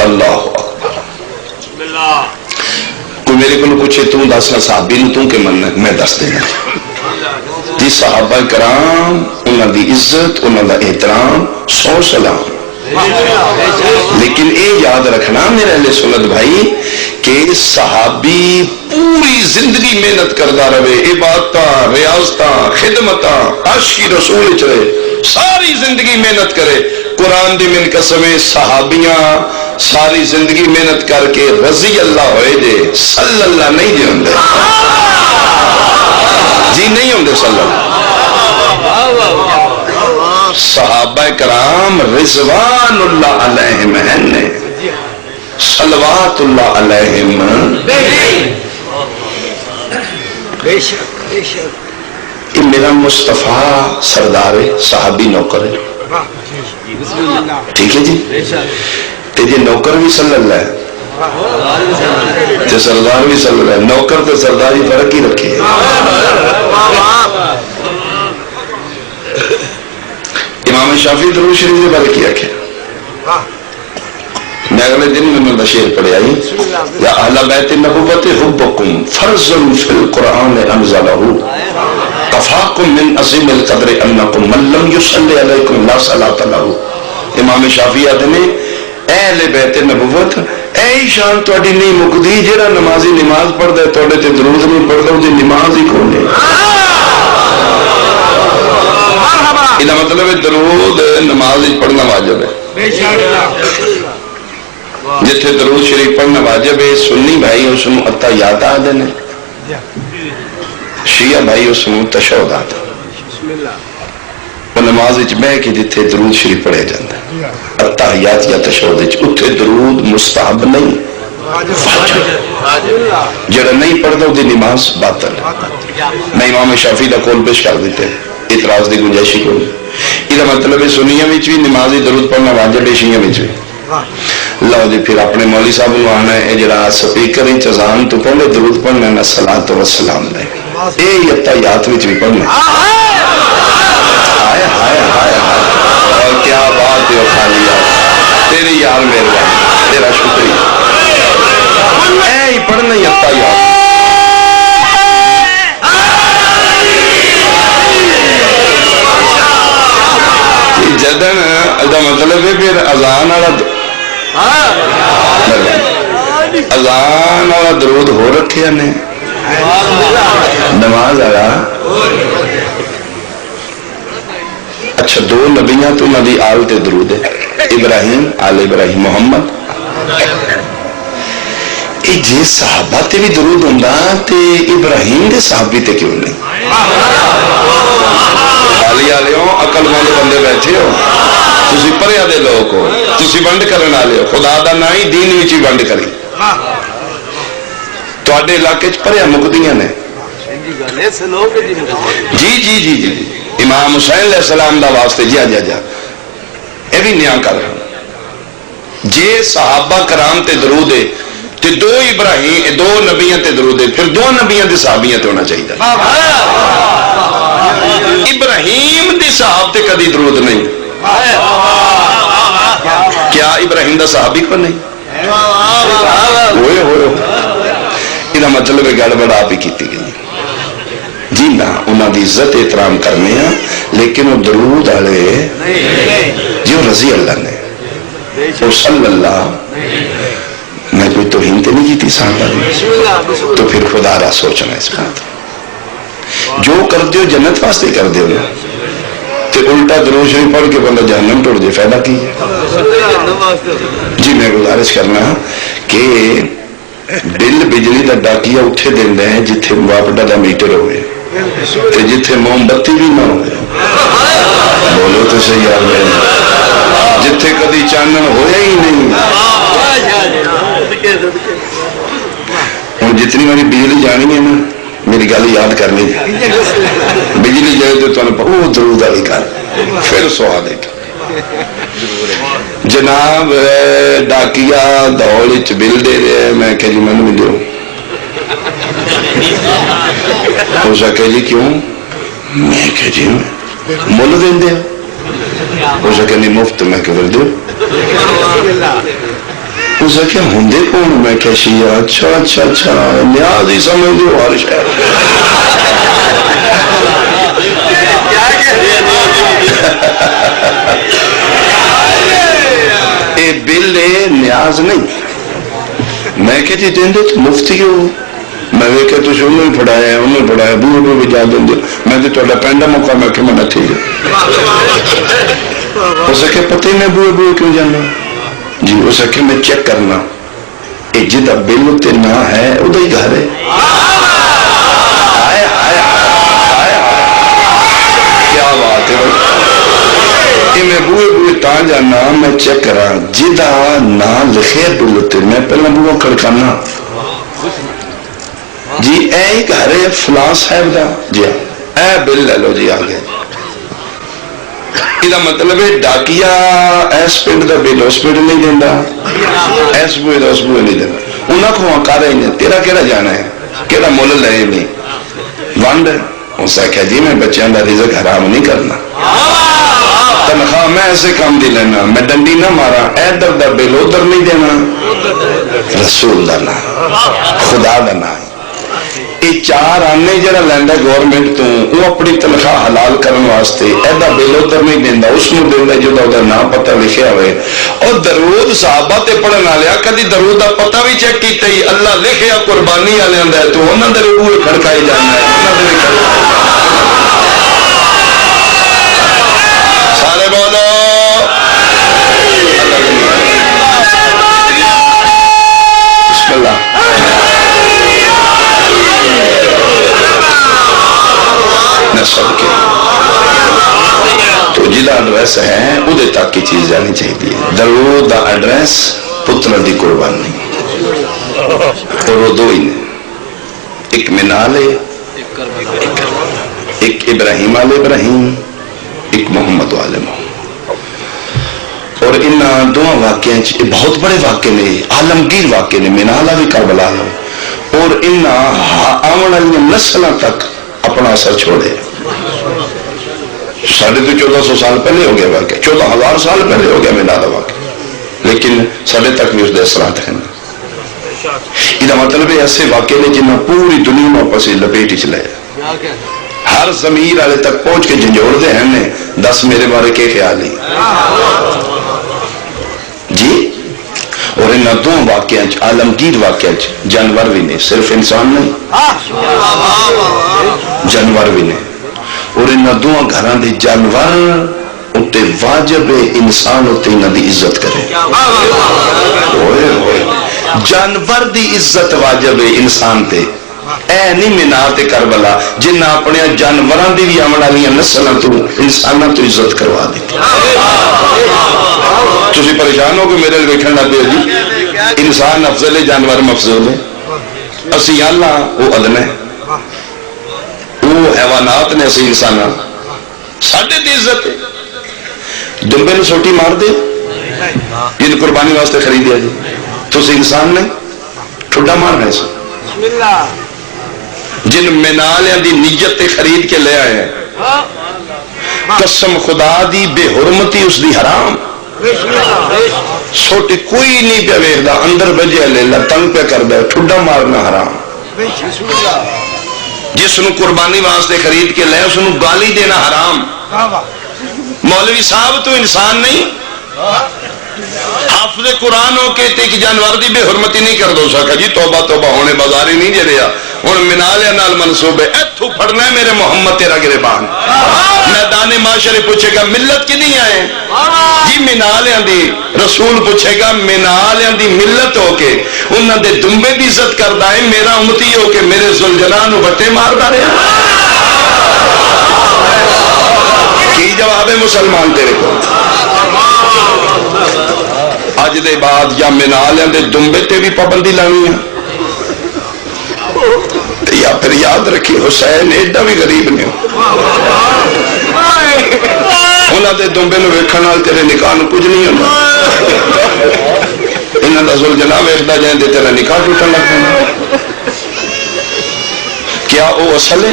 اللہ اکبر کوئی میرے کو پوچھے تم دسنا صحابی نو تم کے مننا میں دس دینا جی صحابہ کرام انہاں دی عزت انہاں دا احترام 100 سلام لیکن اے یاد رکھنا میرے اہل سنت بھائی کہ صحابی پوری زندگی محنت کردا رہے عبادتاں ریاضتاں خدمتاں عاشقی رسول چ رہے ساری زندگی محنت کرے قرآن دی من قسمیں صحابیاں ساری زندگی محنت کر کے رضی اللہ ہوئے دے صلی اللہ نہیں دے ہوندے جی نہیں ہوندے صلی اللہ صحابہ کرام رضوان اللہ علیہم ہیں صلوات اللہ علیہم یہ میرا مصطفیٰ سردار صحابی نوکر ہے ٹھیک ہے جی تیجے نوکر بھی صلی اللہ ہے تے سردار بھی صلی اللہ ہے نوکر تے سرداری فرق ہی رکھی ہے امام شافعی درود شریف کے بارے کیا کیا میں اگلے دن میں بشیر پڑھے آئی یا اہل بیت النبوت حبکم فرض فی القرآن انزلہ کفاکم من عظیم القدر انکم من لم یصلی علیکم لا صلاة لہ امام شافعی آتے نے اہل بیت نبوت اے شان توڑی نہیں مقدی جیرا نمازی نماز پڑھ دے توڑے تے درود نہیں پڑھ دے جی نماز ہی کھولے یہ مطلب ہے درود نماز ہی پڑھنا واجب ہے جتھے درود شریف پڑھنا واجب ہے سنی بھائی اس میں اتحیات آدھے نے شیعہ بھائی اس میں تشہد آدھے وہ نماز اچ بہ کے جتھے درود شریف پڑھے جاندے اتحیات یا تشہد اچ اتھے درود مستحب نہیں واجب جڑا نہیں پڑھدا دی نماز باطل میں امام شافعی دا قول پیش کر دیتے اعتراض دی گنجائش کوئی یہ مطلب ہے سنیاں وچ بھی نمازی درود پڑھنا واجب ہے شیعہ وچ بھی لو جی پھر اپنے مولوی صاحب نو آنا ہے جڑا سپیکر انتظام تو پہلے درود پڑھنا ہے صلاۃ و سلام لے اے اتحیات وچ بھی پڑھنا ہائے ہائے ہائے اور کیا بات ہے خالیہ تیری یار مہربانی تیرا شکریہ اے ہی پڑھنا ہی اتحیات جدن دا مطلب ہے پھر اذان والا درود ہو رکھے نے نماز آیا اچھا دو نبیاں تو نبی آل تے درود ہے ابراہیم آل ابراہیم محمد اے جے صحابہ تے بھی درود ہوندا تے ابراہیم دے صحابی تے کیوں نہیں علی علیوں عقل مند بندے بیٹھے ہو تسی پریا دے لوگ ہو تسی تسی ونڈ کرنے والے ہو، خدا دا نہ ہی دین وچ ہی ونڈ کری. تواڈے علاقے چ پڑھیا مکدیاں نے. جی جی جی جی امام حسین علیہ السلام دا واسطے جا جا جا اے بھی نیا کر جے صحابہ کرام تے درود ہے تے دو ابراہیم دو نبیاں تے درود ہے پھر دو نبیاں تے صحابیاں تے ہونا چاہیے. ابراہیم دی صحاب تے کدی درود نہیں. کیا ابراہیم دا صحابی کو نہیں؟ ہوئے ہوئے یہ مطلب گڑبڑ آپ ہی کیتی گئی. جی نا انہاں دی عزت احترام کرنے ہیں لیکن وہ درود والے جو رضی اللہ نے اور صلی اللہ میں کوئی توہین تے نہیں کی صحابہ نے تو پھر خدا را سوچنا اس بات جو کر دیو جنت واسطے کر دیو نا تے الٹا درود شریف پڑھ کے بندہ جہنم ٹوڑ دے فائدہ کی. جی میں گزارش کرنا کہ بل بجلی دا ڈاکیا اٹھے دیندے ہیں جتھے واپڈا دا میٹر ہوئے تے جتھے موم بتی بھی نہ ہوئے. بولو تو صحیح آ گئے جتھے کدی چانن ہویا ہی نہیں. ہوں جتنی میری بجلی جانی ہے نا میری گل یاد کرنی بجلی جائے تو تمہیں درود والی کر پھر سواد ہے. جناب ڈاکیا دوڑ بل دے رہے میں کہ جی میں بھی دو. ہو سکے جی کیوں میں کہ جی مل دیں دے ہو سکے نہیں مفت میں کہ پھر دو. ہو سکے ہندے کون میں کہ شیعہ اچھا اچھا اچھا نیاز ہی سمجھ دو ہر شہر اے بل نیاز نہیں. میں کہ جی دیں دے تو مفتی ہو میں ویکھے تو انہوں نے پڑھایا انہوں نے پڑھایا بوئے بوئے بھی جا دیں دے میں تو تھوڑا پینڈا موقع میں کہ میں نہ تھی ہو سکے پتہ ہی میں بوئے بوئے کیوں جانا. جی ہو سکے میں چیک کرنا اے جدہ بل تے نہ ہے ادھا ہی گھر ہے. کیا بات ہے بھائی میں بوئے بوئے تا جانا میں چیک کرا جدہ نہ لکھے بل تے میں پہلا بوئے کھڑکانا جی اے ہی گھر ہے فلاں صاحب دا جی اے بل لے لو جی آگے. یہ مطلب ہے ڈاکیا ایس پنڈ دا بل اس پنڈ نہیں دینا ایس بوئے دا اس بوئے نہیں دینا انہاں کو آکارا ہی نہیں تیرا کیڑا جانا ہے کیڑا مول لے نہیں وانڈ اس نے کہا جی میں بچیاں دا رزق حرام نہیں کرنا تنخواہ میں ایسے کام دی لینا میں ڈنڈی نہ مارا ایدر دا بل ادھر نہیں دینا رسول دا نا خدا دا نا. یہ چار آنے جڑا لیندا گورنمنٹ تو وہ اپنی تنخواہ حلال کرنے واسطے ایدا بل ادھر نہیں دینا اس نے دینا جو دا نام پتہ لکھیا ہوئے. اور درود صحابہ تے پڑھن والیا کدی درود دا پتہ بھی چیک کیتا ہی اللہ لکھیا قربانی والے ہوندا ہے تو انہاں دے روح کھڑکائے جانا ہے انہاں دے سارے بولو بسم اللہ. سب کے تو جدا ایڈریس ہے ادھے تک کی چیز جانی چاہیے. درود دا ایڈریس پتر دی قربانی اور وہ دو ہی نے ایک منال ایک ابراہیم آل ابراہیم ایک محمد والے محمد. اور ان دو واقعے بہت بڑے واقعے نے عالمگیر واقعے نے منالہ بھی کربلا لو اور ان آمن والی نسلوں تک اپنا اثر چھوڑے. 1450 سال پہلے ہو گیا واقعہ 14,000 سال پہلے ہو گیا منالہ واقعہ لیکن سارے تک بھی اس دے اثرات ہیں. یہ مطلب ہے ایسے واقعے نے جنہاں پوری دنیا میں پسی لپیٹی چلے ہر ضمیر والے تک پہنچ کے جھنجھوڑ دے ہیں نے 10 میرے بارے کے خیال ہی جی. اور ان دو واقعہ عالمگیر واقعہ جانور بھی نہیں صرف انسان نہیں جانور بھی نہیں. اور ان دو گھران دے جانور اتے واجب انسان اتے انہاں دی عزت کرے. جانور دی عزت واجب انسان تے اے نہیں منات کربلا جنہ اپنے جانوران دی بھی عمل والی نسلوں تو انسانوں تو عزت کروا دیتی. تسی پریشان ہو کے میرے ویکھن لگ پے جی انسان افضل ہے جانور مفضول ہے اسی اللہ وہ ادنا ہے وہ حیوانات نے اسی انسان ساڈے تے عزت ہے دمبے نے سوٹی مار دے جن قربانی واسطے خریدیا جی تو اسی انسان نے ٹھڈا مار رہے سو جن منالیاں دی نیت تے خرید کے لے آئے ہیں قسم خدا دی بے حرمتی اس دی حرام سوٹی کوئی نہیں پہ ویکھدا اندر بجے لے لا تنگ پہ کر دے ٹھڈا مارنا حرام جس نو قربانی واسطے خرید کے لے اس نو گالی دینا حرام مولوی صاحب تو انسان نہیں حافظ قرآن ہو کے ایک جانور دی بے حرمتی نہیں کر دو سکا جی توبہ توبہ ہونے بازاری نہیں جے رہا ہن منالے نال منصوب ہے ایتھوں پڑھنا ہے میرے محمد تیرا گریبان میدان معاشرے پوچھے گا ملت کی نہیں آئے جی منالیاں دی رسول پوچھے گا منالیاں دی ملت ہو کے انہاں دے دمبے دی عزت کردا ہے میرا امتی ہو کے میرے ذوالجلال نو بٹے ماردا رہا کی جواب ہے مسلمان تیرے کو اج دے بعد یا منالیاں دے دمبے تے بھی پابندی لانی ہے یا پھر یاد رکھی حسین ایڈا بھی غریب نہیں انہاں دے دمبے نو ویکھن نال تیرے نکاح نو کچھ نہیں ہوندا انہاں دا ذوالجلال ویکھدا جائیں تے تیرا نکاح ٹوٹن لگ پیندا کیا وہ اصل ہے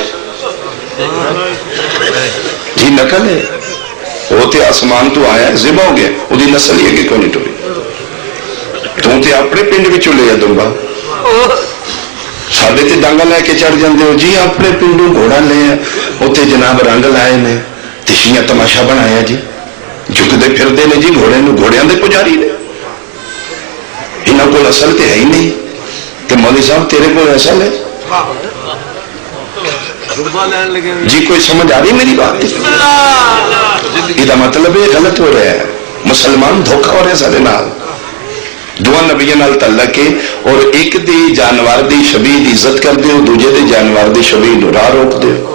جی نقل ہے وہ تے آسمان تو آیا ہے ذبح ہو گیا وہ دی نسل ہی ہے کہ کون نہیں ٹوٹی تو تے اپنے پنڈ وچوں لے دمبا ساڈے تے ڈنگا لے کے چڑھ جاندے ہو جی اپنے پنڈوں گھوڑا لے اوتے جناب رنگ لائے نے تشیاں تماشا بنایا جی جھکدے پھردے نے جی گھوڑے نو گھوڑیاں دے پجاری نے انہاں کول اصل تے ہے ہی نہیں کہ مولوی صاحب تیرے کول اصل ہے جی کوئی سمجھ آ رہی میری بات یہ مطلب یہ غلط ہو رہا ہے مسلمان دھوکہ ہو رہے سارے نال دو نبیوں نال تعلق ہے اور ایک دی جانور دی شبیہ دی عزت کر دیو دوجے دی جانور دی شبیہ نو راہ روک دیو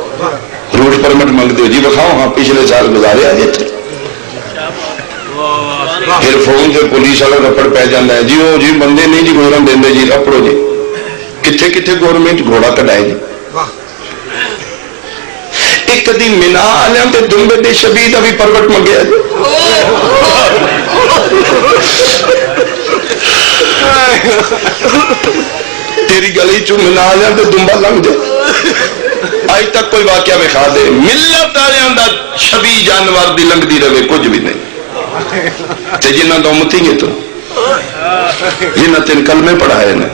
روٹ پرمٹ منگ دیو جی بخاؤ ہاں پچھلے سال گزارے آ جاتے پھر فون سے پولیس والا رپڑ پہ جانا ہے جی وہ جی بندے نہیں جی گورن دیندے جی رپڑو جی کتھے کتھے گورنمنٹ گھوڑا کڈائے جی ایک دی منا آلیاں تے دمبے دے شبیہ دا بھی پرگٹ منگیا جی تیری گلی چو منا آلیاں تے دمبا لنگ دے آج تک کوئی واقعہ میں کھا دے ملت آلیاں دا شبیہ جانور دی لنگ دی روے کچھ بھی نہیں تے جنہ دا امتی گے تو جنہ تین کلمے پڑھائے نے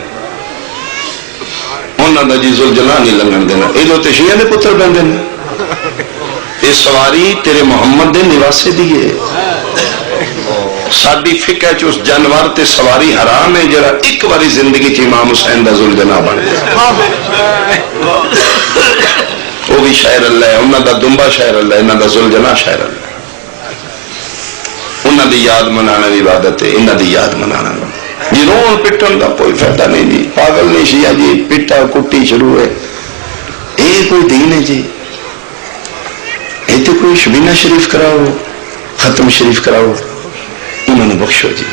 انہاں دا جی ذوالجلال نہیں لنگن دینا ایدو تے شیعہ دے پتر بن دینا یہ سواری تیرے محمد دے نواسے دیئے ساڑی فقہ چو اس جانور تے سواری حرام ہے جرا ایک باری زندگی چی امام حسین دا ذوالجلال بن گیا وہ بھی شاعر اللہ ہے انہاں دا دمبا شاعر اللہ ہے انہاں دا ذوالجلال شاعر اللہ ہے انہاں دی یاد منانا دی عبادت ہے انہاں دی یاد منانا جی رون پٹن دا کوئی فائدہ نہیں جی پاگل نہیں شیعہ جی پٹا کٹی شروع ہے یہ کوئی دین ہے جی یہ تو کوئی شبینہ شریف کراؤ ختم شریف کراؤ انہوں نے بخشو جی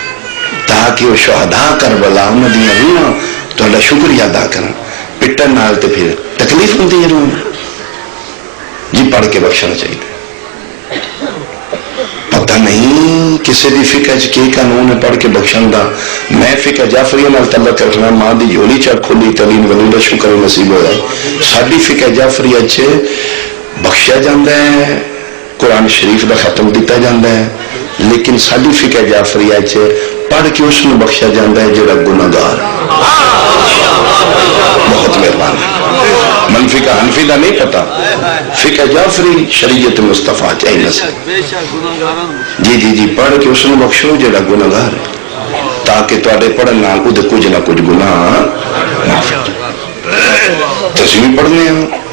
تاکہ وہ شہداء کربلا انہوں نے روحاں تو اللہ شکریہ ادا کریں پٹن نال تے پھر تکلیف ہوندی ہے روحاں جی پڑھ کے بخشنا چاہیے پتہ نہیں کسی دی فقہ کی قانون پڑھ کے بخشن دا میں فقہ جعفریہ نال تعلق رکھنا ماں دی جھولی چا کھلی تلین ولودہ شکر نصیب ہو جائے ساڈی فقہ جعفریہ چے بخشیا جاندہ ہے قرآن شریف دا ختم دیتا جاندہ ہے لیکن ساڈی فقہ جعفریہ چے پڑھ کے اس نے بخشیا جاندہ ہے جڑا گناہگار بہت مہربان ہے من فقہ حنفی دا نہیں پتا فقہ جعفری شریعت مصطفیٰ چاہی نصر جی جی جی پڑھ کے اس نے بخشو جڑا گناہگار ہے تاکہ تو آڑے پڑھن نال ادھے کچھ نہ کچھ گناہ معاف تسمی پڑھنے ہیں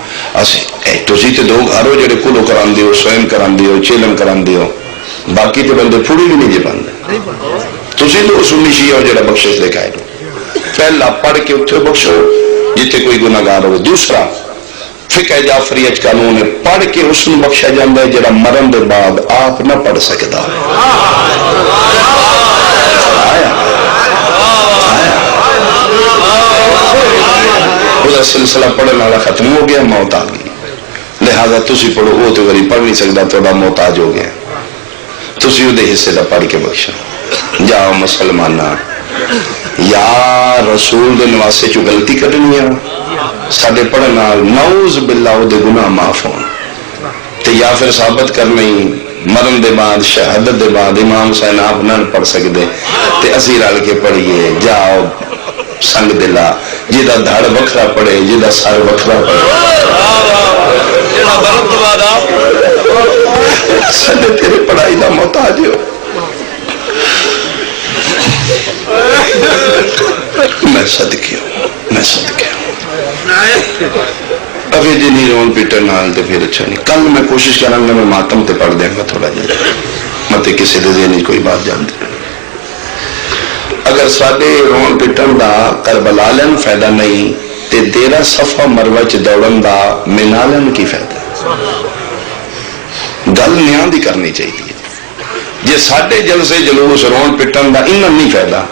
تسی تے دو گھارو جڑے کلو کران دیو سوئم کران دیو چیلم کران دیو باقی تے بندے پھوڑی بھی نہیں جے باندے تسی تو سنی شیعہ جڑا بخشش لے کائے دو پہلا پڑھ کے اتھے بخشو جتے کوئی گناہگار ہو دوسرا فقہ جعفریہ قانون ہے پڑھ کے اس نے بخشا جاندہ ہے جڑا مرن دے بعد آپ نہ پڑھ سکتا سلسلہ پڑھنے والا ختم ہو گیا، موت آ گئی، لہذا تسی پڑھو، وہ تو غریب پڑھ نہیں سکتا، تھوڑا محتاج ہو گیا، تسی وہ حصے دا پڑھ کے بخشا۔ جاؤ مسلمانہ، یا رسول دے نواسے چو غلطی کرنی ہے ساڑھے پڑھنا، نعوذ باللہ وہ دے گناہ معاف ہوں، تے یا پھر ثابت کرنی مرن دے بعد شہادت دے بعد امام حسین آپ نہ پڑھ سکتے تے اسی رل کے پڑھیے۔ جاؤ سنگ دلا، جیدہ دھڑ وکھرا پڑھے، جیدہ سر وکھرا پڑھے، سڈے تیرے پڑھائی دا محتاج ہو۔ میں صدقے ہوں، میں صدقے ہوں، ابھی جی نہیں رون پیٹر نال دے پھر اچھا نہیں۔ کل میں کوشش کروں گا میں ماتم تے پڑھ دیں گا تھوڑا جی، متے کسی دے دے نہیں کوئی بات جانتے۔ اگر ساڑے رون پیٹن دا کربلا لین فائدہ نہیں تے دیرہ صفحہ مروہ چ دوڑن دا منا لین کی فائدہ؟ گل نیاں دی کرنی چاہیے۔ جے ساڑے جلسے جلوس رون پیٹن دا انہاں نہیں فائدہ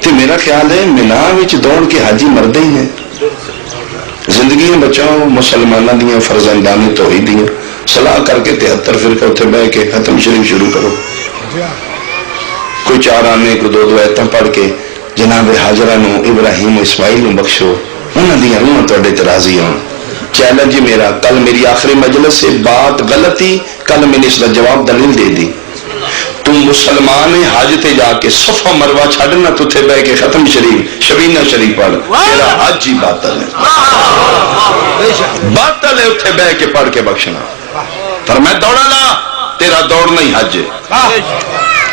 تے میرا خیال ہے منا وچ دوڑ کے حاجی مردے ہی ہیں۔ زندگیاں بچاؤ، مسلمانہ دیاں فرزندانی توحید دیاں، صلاح کر کے 73 فرقہ اتھے بے کے ختم شریف شروع کرو، کوئی 4 آنے کو 2 ایتاں پڑھ کے جناب حاجرہ نو ابراہیم و اسماعیل نو بخشو، انہاں دیاں روحاں توڑے ترازی ہوں۔ چیلنج جی میرا، کل میری آخری مجلس سے بات غلطی، کل میں نے اس کا جواب دلیل دے دی۔ تم مسلمان حج تے جا کے صفحہ مروہ چھڑنا تو تھے بے کے ختم شریف شبینہ شریف پڑھ، تیرا حج ہی باطل ہے، باطل ہے، اتھے بے کے پڑھ کے بخشنا۔ فرمایا دوڑا لا، تیرا دوڑنا ہی حج ہے۔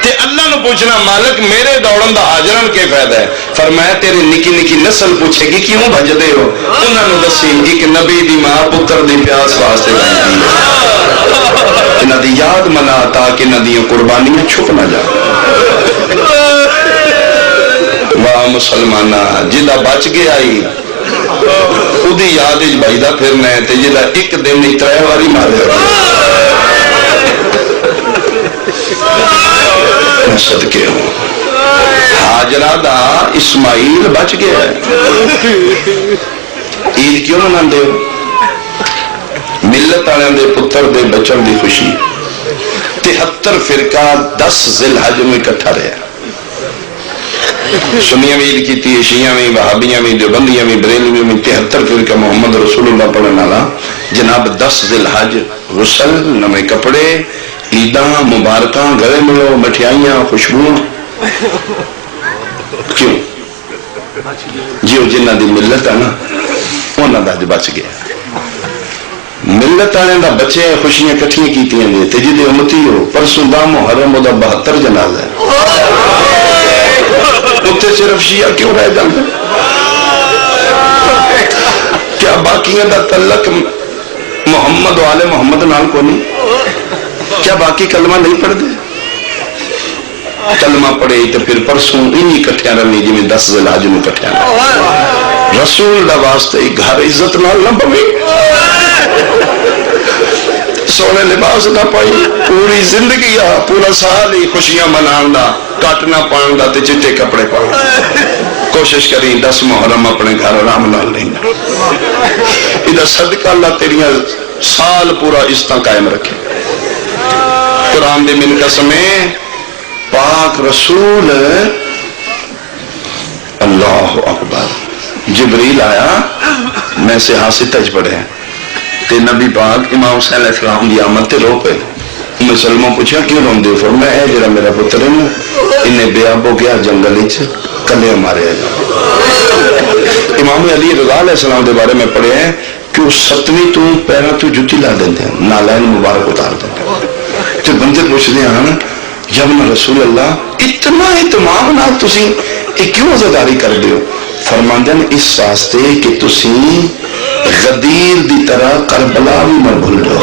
تے اللہ نو پوچھنا مالک میرے دوڑن دا حاجران کے فائدہ ہے؟ فرمایا تیرے نکی نکی نسل پوچھے گی کیوں بھج دے ہو؟ انہاں نو دسی ایک نبی دی ماں پتر دی پیاس واسطے بھجدی ہے، انہاں دی یاد منا تاکہ انہاں دی قربانیاں چھپ نہ جا۔ واہ مسلمانہ، جدہ بچ گیا ہی اودی یاد اج بھائیدہ پھرنا ہے تے جدہ ایک دن نہیں 3 واری مارے ہو۔ میں صدقے ہوں، حاجرہ دا اسماعیل بچ گیا ہے۔ عید کیوں مناندے ہو؟ ملت آنے دے پتر دے بچن دی خوشی۔ 73 فرقہ 10 ذی الحج میں اکٹھا رہا، سنیاں بھی عید کیتی ہے، شیعہ میں، وہابیاں میں، دیوبندیاں میں، بریلویاں میں، 73 فرقہ محمد رسول اللہ پڑھنے والا جناب 10 ذی الحج غسل، نمے کپڑے، عیداں مبارکاں، گلے ملو، مٹھائیاں، خوشبو، کیوں؟ جیو جنہ دی ملت ہے نا انہاں دا اج بچ گیا۔ ملت آنے دا بچے خوشیاں کٹھیاں کیتیاں نے تے جدے امتی ہو پرسوں دا محرم دا 72 جنازہ ہے، اتنے صرف شیعہ کیوں رہ جاندے؟ کیا باقیاں دا تعلق محمد و آل محمد نال کو نہیں؟ کیا باقی کلمہ نہیں پڑھ دے؟ کلمہ پڑھے تو پھر پرسوں انہی کٹھیاں رہنی جی میں 10 ذی الحج میں کٹھیاں رہنی، رسول دا واسطے گھر عزت نال نہ پوے، سونے لباس نہ پائی، پوری زندگی پورا سال ہی خوشیاں منان دا، کاٹنا پان دا تے چٹے کپڑے پاؤ۔ کوشش کریں 10 محرم اپنے گھر آرام نال لینا، ادھر صدقہ اللہ تیریاں سال پورا اس طرح قائم رکھے۔ قرآن دے من قسمیں پاک رسول اللہ اکبر، جبریل آیا میں سے حاصل تج پڑے تے نبی پاک امام حسین علیہ السلام دی آمد تے رو پے، میں سلموں پوچھا کیوں رون دے؟ فرمایا اے جڑا میرا پتر ہے نا انہیں بے اب ہو گیا جنگل وچ کلے مارے جا۔ امام علی رضا علیہ السلام دے بارے میں پڑھے ہیں کہ وہ 7ویں تو پیروں تو جوتی لا دیتے ہیں، نالین مبارک اتار دیتے ہیں۔ تو بندے پوچھتے ہیں جب رسول اللہ اتنا اہتمام نہ تسی یہ کیوں عزاداری کر دیو؟ فرماندن اس واسطے کہ تسی غدیر دی طرح کربلا بھی نہ بھول جاؤ۔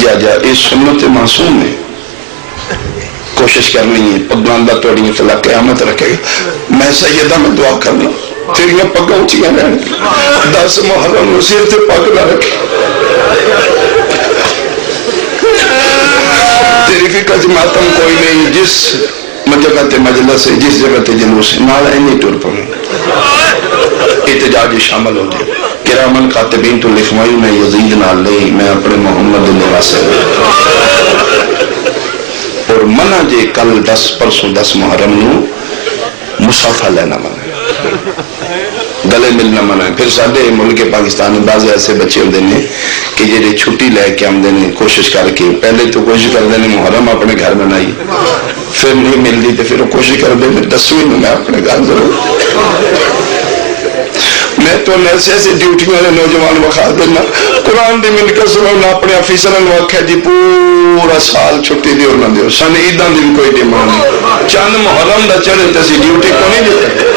جا اس سنت معصوم ہے، کوشش کرنی ہے پگان دا توڑی فلا قیامت رکھے گا۔ میں سیدہ میں دعا کرنا تیریاں پگاں اونچیاں رہن، 10 محرم نصیر تے پگ نہ رکھے، تیری فکر ماتم کوئی نہیں، جس جگہ تے مجلس ہے، جس جگہ تے جلوس ہے، نال اینی ٹر پویں احتجاج شامل ہو جائے. کرامن کاتبین تو لکھوائی میں یزید نال نہیں، میں اپنے محمد نواسے اور منع جے کل 10 پرسوں 10 محرم نو مصافحہ لینا منع، گلے ملنا منع. پھر ساڈے ملک پاکستان میں بعض ایسے بچے ہوتے ہیں کہ جڑے چھٹی لے کے آمدے نے کوشش کر کے، پہلے تو کوشش کرتے ہیں محرم اپنے گھر منائی، پھر نہیں ملتی تو پھر وہ کوشش کرتے ہیں 10ویں میں اپنے گھر ضرور. میں تو ایسے ایسے ڈیوٹی والے نوجوان بخا دینا قرآن دی من قسم نے اپنے افیسر نے آخیا جی پورا سال چھٹی دیو نہ دیو، سن عیداں دی بھی کوئی ڈیمانڈ نہیں، چند محرم دا چڑھے تے اسی ڈیوٹی کو نہیں دیتے.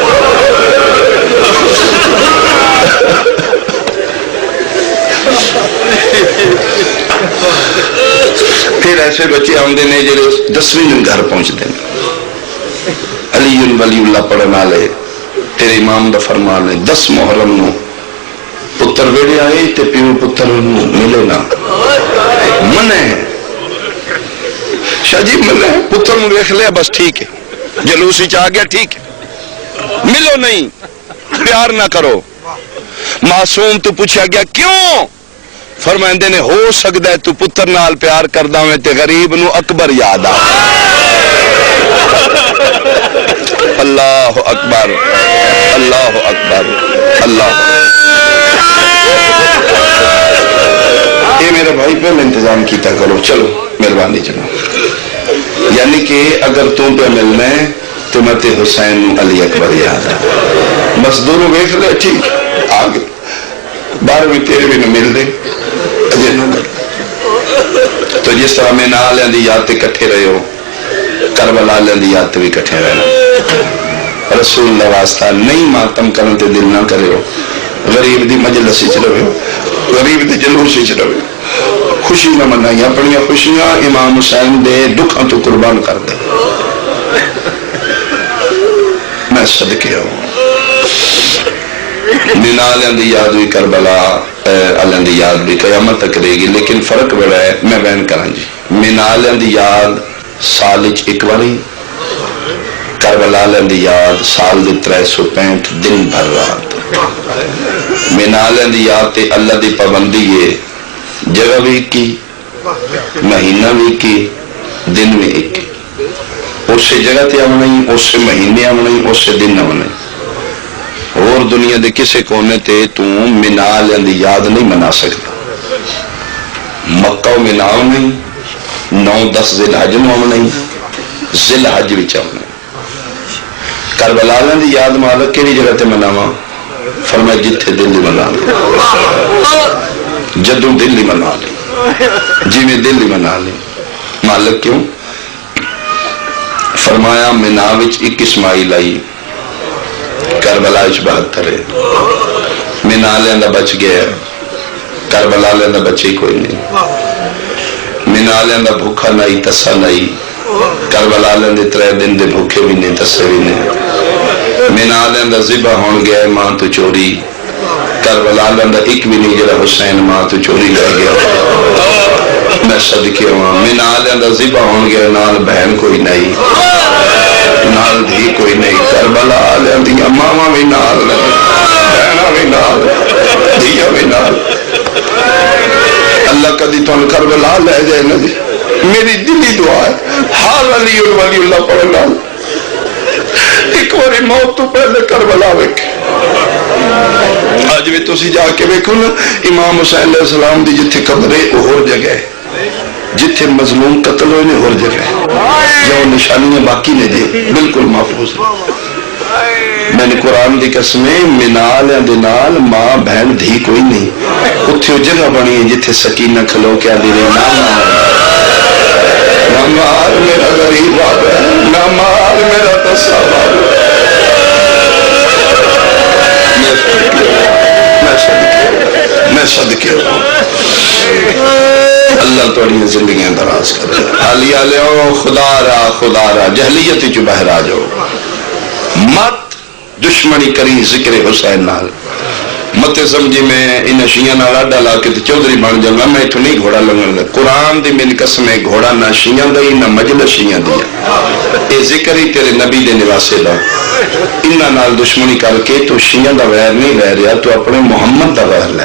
پھر ایسے بچے آمدے نے جڑے 10ویں دن گھر پہنچتے ہیں، علی ولی اللہ پڑھن والے تیرے امام دا فرمان ہے 10 محرم نو پتر ویڑے آئے تے پیو پتر نو ملے نا، منع ہے. شاہ جی منع ہے، پتر نو دیکھ لیا بس ٹھیک ہے، جلوسی چاہ گیا ٹھیک ہے، ملو نہیں، پیار نہ کرو. معصوم تو پوچھا گیا کیوں؟ فرمائندے نے ہو سکتا ہے تو پتر نال پیار کردہ میں تے غریب نو اکبر یاد آ. اللہ اکبر اللہ اکبر اللہ. یہ میرا بھائی پہلے انتظام کیتا کرو، چلو مہربانی جناب. یعنی کہ اگر تم پہ ملنا ہے تو مت حسین علی اکبر یاد آ، بس دونوں ویخ لے ٹھیک آگے 12ویں 13ویں میں مل دے اجے نہ کر. تو جس طرح میں نال دی یاد تے کٹھے رہے ہو، کربلا دی یاد تے بھی کٹھے رہنا. رسول اللہ واسطہ نہیں ماتم کرن تے دل نہ کرے ہو، غریب دی مجلس وچ رہے ہو، غریب دی جلوس وچ رہے ہو، خوشی نہ منائی، اپنی خوشیاں امام حسین دے دکھاں تو قربان کر دے. میں صدقے ہوں نینالیاں دی یاد بھی کربلا علیہ دی یاد بھی قیامت تک رہے گی، لیکن فرق بڑا ہے. میں بیان کراں جی، مینالیاں دی یاد سال وچ ایک باری، کربلا علیہ دی یاد سال دی 365 دن بھر رات. مینالیاں دی یاد تے اللہ دی پابندی ہے، جگہ بھی کی، مہینہ بھی کی، دن بھی ایک. اس سے جگہ تے آمنا ہی، اس سے مہینے آمنا ہی، اس سے دن آمنا ہی. اور دنیا دے کسے کونے تے تو مینالیاں دی یاد نہیں منا سکتا. مکہ و مناو نہیں، 9-10 ذی الحج میں آمنا ہی، ذی الحج وچ آمنا ہی. کربلا دی یاد مالک کیڑی جگہ تے مناواں؟ فرمایا جتھے دل منا لے، جدوں دل منا لے، جی میں دل منا لے. مالک کیوں؟ فرمایا منا وچ 1 اسماعیل آئی، کربلا وچ 72 ہے. منا لیندہ بچ گیا، کربلا لیندہ بچے کوئی نہیں. منا لیندہ بھوکھا نہیں، تسا نہیں، کربلا لیندے 3 دن دے بھوکے بھی نہیں، تسے بھی نہیں. منا لیندہ ذبح ہون گیا ماں تو چوری، کربلا لیندہ ایک بھی نہیں جڑا حسین ماں تو چوری لے گیا. میں صدقے ہوں. منا لیندہ ذبح ہون گیا نال بہن کوئی نہیں، نال دھی کوئی نہیں. کربلا لیندیاں ماما بھی نال، بہنہ بھی نال، دھیاں بھی نال. اللہ کدی تو کربلا لے جائے نا جی، میری دلی دعا ہے. حال علی ولی اللہ پڑھنا ایک باری موت تو پہلے کربلا ویکھے. آج بھی تسی جا کے ویکھو نا امام حسین علیہ السلام دی جتھے قبر ہے وہ ہور جگہ ہے، جتھے مظلوم قتل ہوئے نے ہور جگہ ہے، یا وہ نشانیاں باقی نے دے بالکل محفوظ ہے. میں نے قرآن دی قسمیں منالیاں دے نال ماں بہن دھی کوئی نہیں. اتھے وہ جگہ بنی ہے جتھے سکینہ کھلو کے آدھی رہے نہ مار میرا غریب باب ہے، نہ مار میرا تصور. میں صدقے ہوں. اللہ توڑی زندگیاں دراز کرے. حالیہ لے خدا را جہلیت جو بہر آ جاؤ، مت دشمنی کری ذکر حسین نال. مت سمجھی میں ان شیاں نال اڈا لا کے چودھری بن جاؤں گا، میں اتوں نہیں گھوڑا لگن. قرآن دی میری قسم ہے، گھوڑا نہ شیاں دا نہ مجلس شیاں دی. یہ ذکر ہی تیرے نبی دے نواسے دا. انہاں نال دشمنی کر کے تو شیاں دا ویر نہیں رہ رہا، تو اپنے محمد دا ویر لے.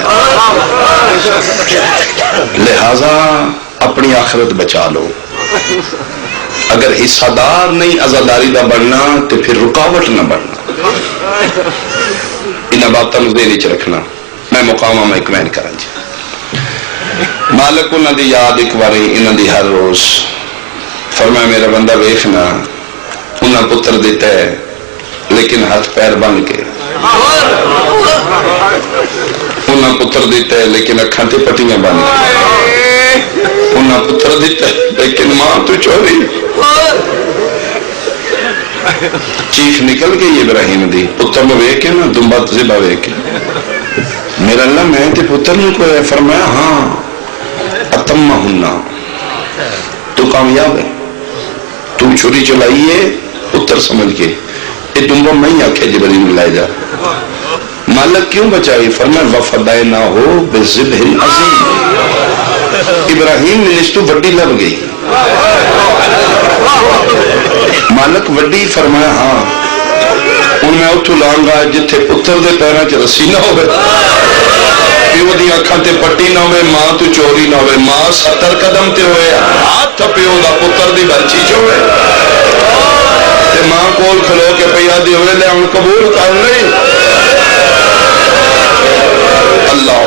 لہذا اپنی آخرت بچا لو. اگر حصہ دار نہیں عزاداری دا بننا تو پھر رکاوٹ نہ بننا. انہاں باتاں نوں ذہن وچ رکھنا. میں مقامہ میں ایکوین کراں جی. مالک انہاں دی یاد ایک باری انہاں دی ہر روز. فرمایا میرا بندہ ویکھنا، انہاں پتر دیتا ہے لیکن ہاتھ پیر بن کے. انہاں پتر دیتا ہے لیکن اکھاں تے پٹیاں بن کے. انہاں پتر دیتا ہے لیکن ماں تو چوری. چیخ نکل گئی ابراہیم دی پتر نو ویکھ کے نا، دمبا ذبح ویکھ کے. میرا اللہ میں تے پتر نو کوئی. فرمایا ہاں اتمہ ہننا، تو کامیاب ہے. تو چھری چلائی ہے پتر سمجھ کے. یہ دمبا میں ہی آکھے جبرائیل لائے جا. مالک کیوں بچائی؟ فرمایا وفدائنا ہو بذبح عظیم. ابراہیم نے نشتو وڈی لب گئی. مالک وڈی؟ فرمایا ہاں. ان میں اتھو لانگا جتھے پتر دے پیرا چ رسی نہ ہوئے، پیو دی اکھاں تے پٹی نہ ہوئے، ماں تو چوری نہ ہوئے. ماں 70 قدم تے ہوئے، ہاتھ پیو دا پتر دی برچی چ ہوئے. تے ماں کول کھلو کے پیا دی ہوئے لے ہن قبول کر نہیں. اللہ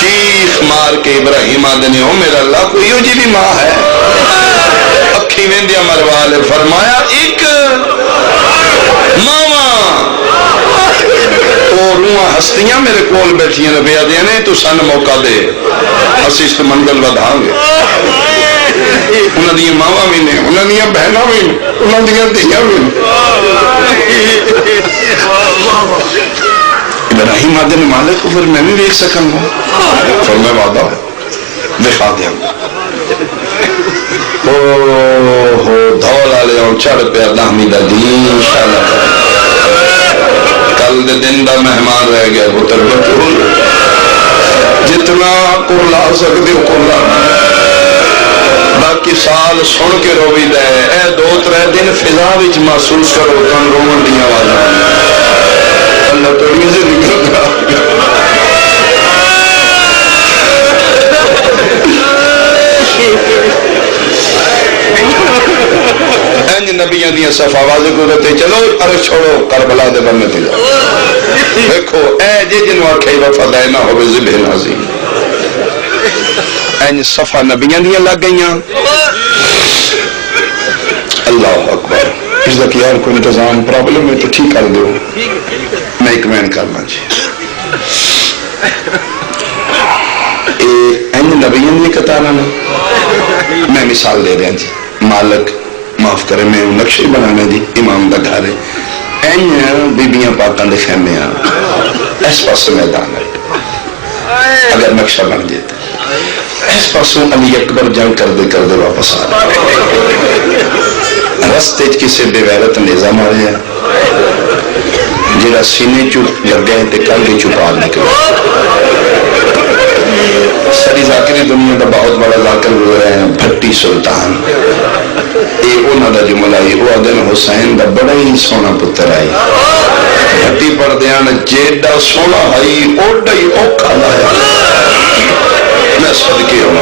چیخ مار کے ابراہیم آدھنے ہو میرا اللہ کوئی ہو جی بھی ماں ہے. اکھی ویندیا مروالے. فرمایا ایک ماما اور روحاں ہستیاں میرے کول بیٹھیاں نبی آدھے نے تو سن موقع دے اسی اس منگل ودھاں گے. انہاں دیاں ماما بھی نے، انہاں دیاں بہناں بھی نے، انہاں دیاں دھیاں بھی نے. ابراہیم آدھے نے مالک کو پھر میں بھی دیکھ سکوں گا. فرمایا وعدہ ہے دکھا دیا. ہو دھول آلے اور چڑھ پیا دہمی دا دین انشاءاللہ. کل دے دن دا مہمان رہ گیا پتر بطول. جتنا کو لا سکتے ہو کو لا، باقی سال سن کے رو بھی دے. اے 2-3 دن فضا وچ محسوس کرو تن رومن دی آوازاں. اللہ توڑی سے نکل گا. انج نبیاں دیاں صف آوازیں کو رہتے چلو عرش چھوڑو کربلا دے بننے تے جاؤ. دیکھو اے جی جنو آکھے وفدائنا ہو بذبح عظیم. انج صفا نبیاں دیاں لگ گئیاں. اللہ اکبر. اس دا کیا کوئی انتظام پرابلم ہے تو ٹھیک کر دو. میں ایک مین کرنا جی. این نبیوں نے کتانا نا. میں مثال دے رہا جی. مالک معاف کرے میں نقشے بنانے دی امام دا گھر ہے. این بیبیاں پاکاں دے خیمے ہیں اس پاس میدان ہے. اگر نقشہ بن جاتا اس پاسوں علی اکبر جنگ کر دے واپس آ رہا. رستے کسی بے غیرت نیزہ مارے ہیں جڑا سینے چپ لگ گئے تے کنگے چھپا نکلے. ساری ذاکری دنیا کا بہت بڑا ذاکر گزرا ہے بھٹی سلطان. یہ انہوں دا جملہ ہے. وہ ادن حسین دا بڑا ہی سونا پتر آئی. بھٹی پڑھ دیاں جیڈا سونا آئی اوڈا ہی اوکھا لایا. میں صدقے ہوں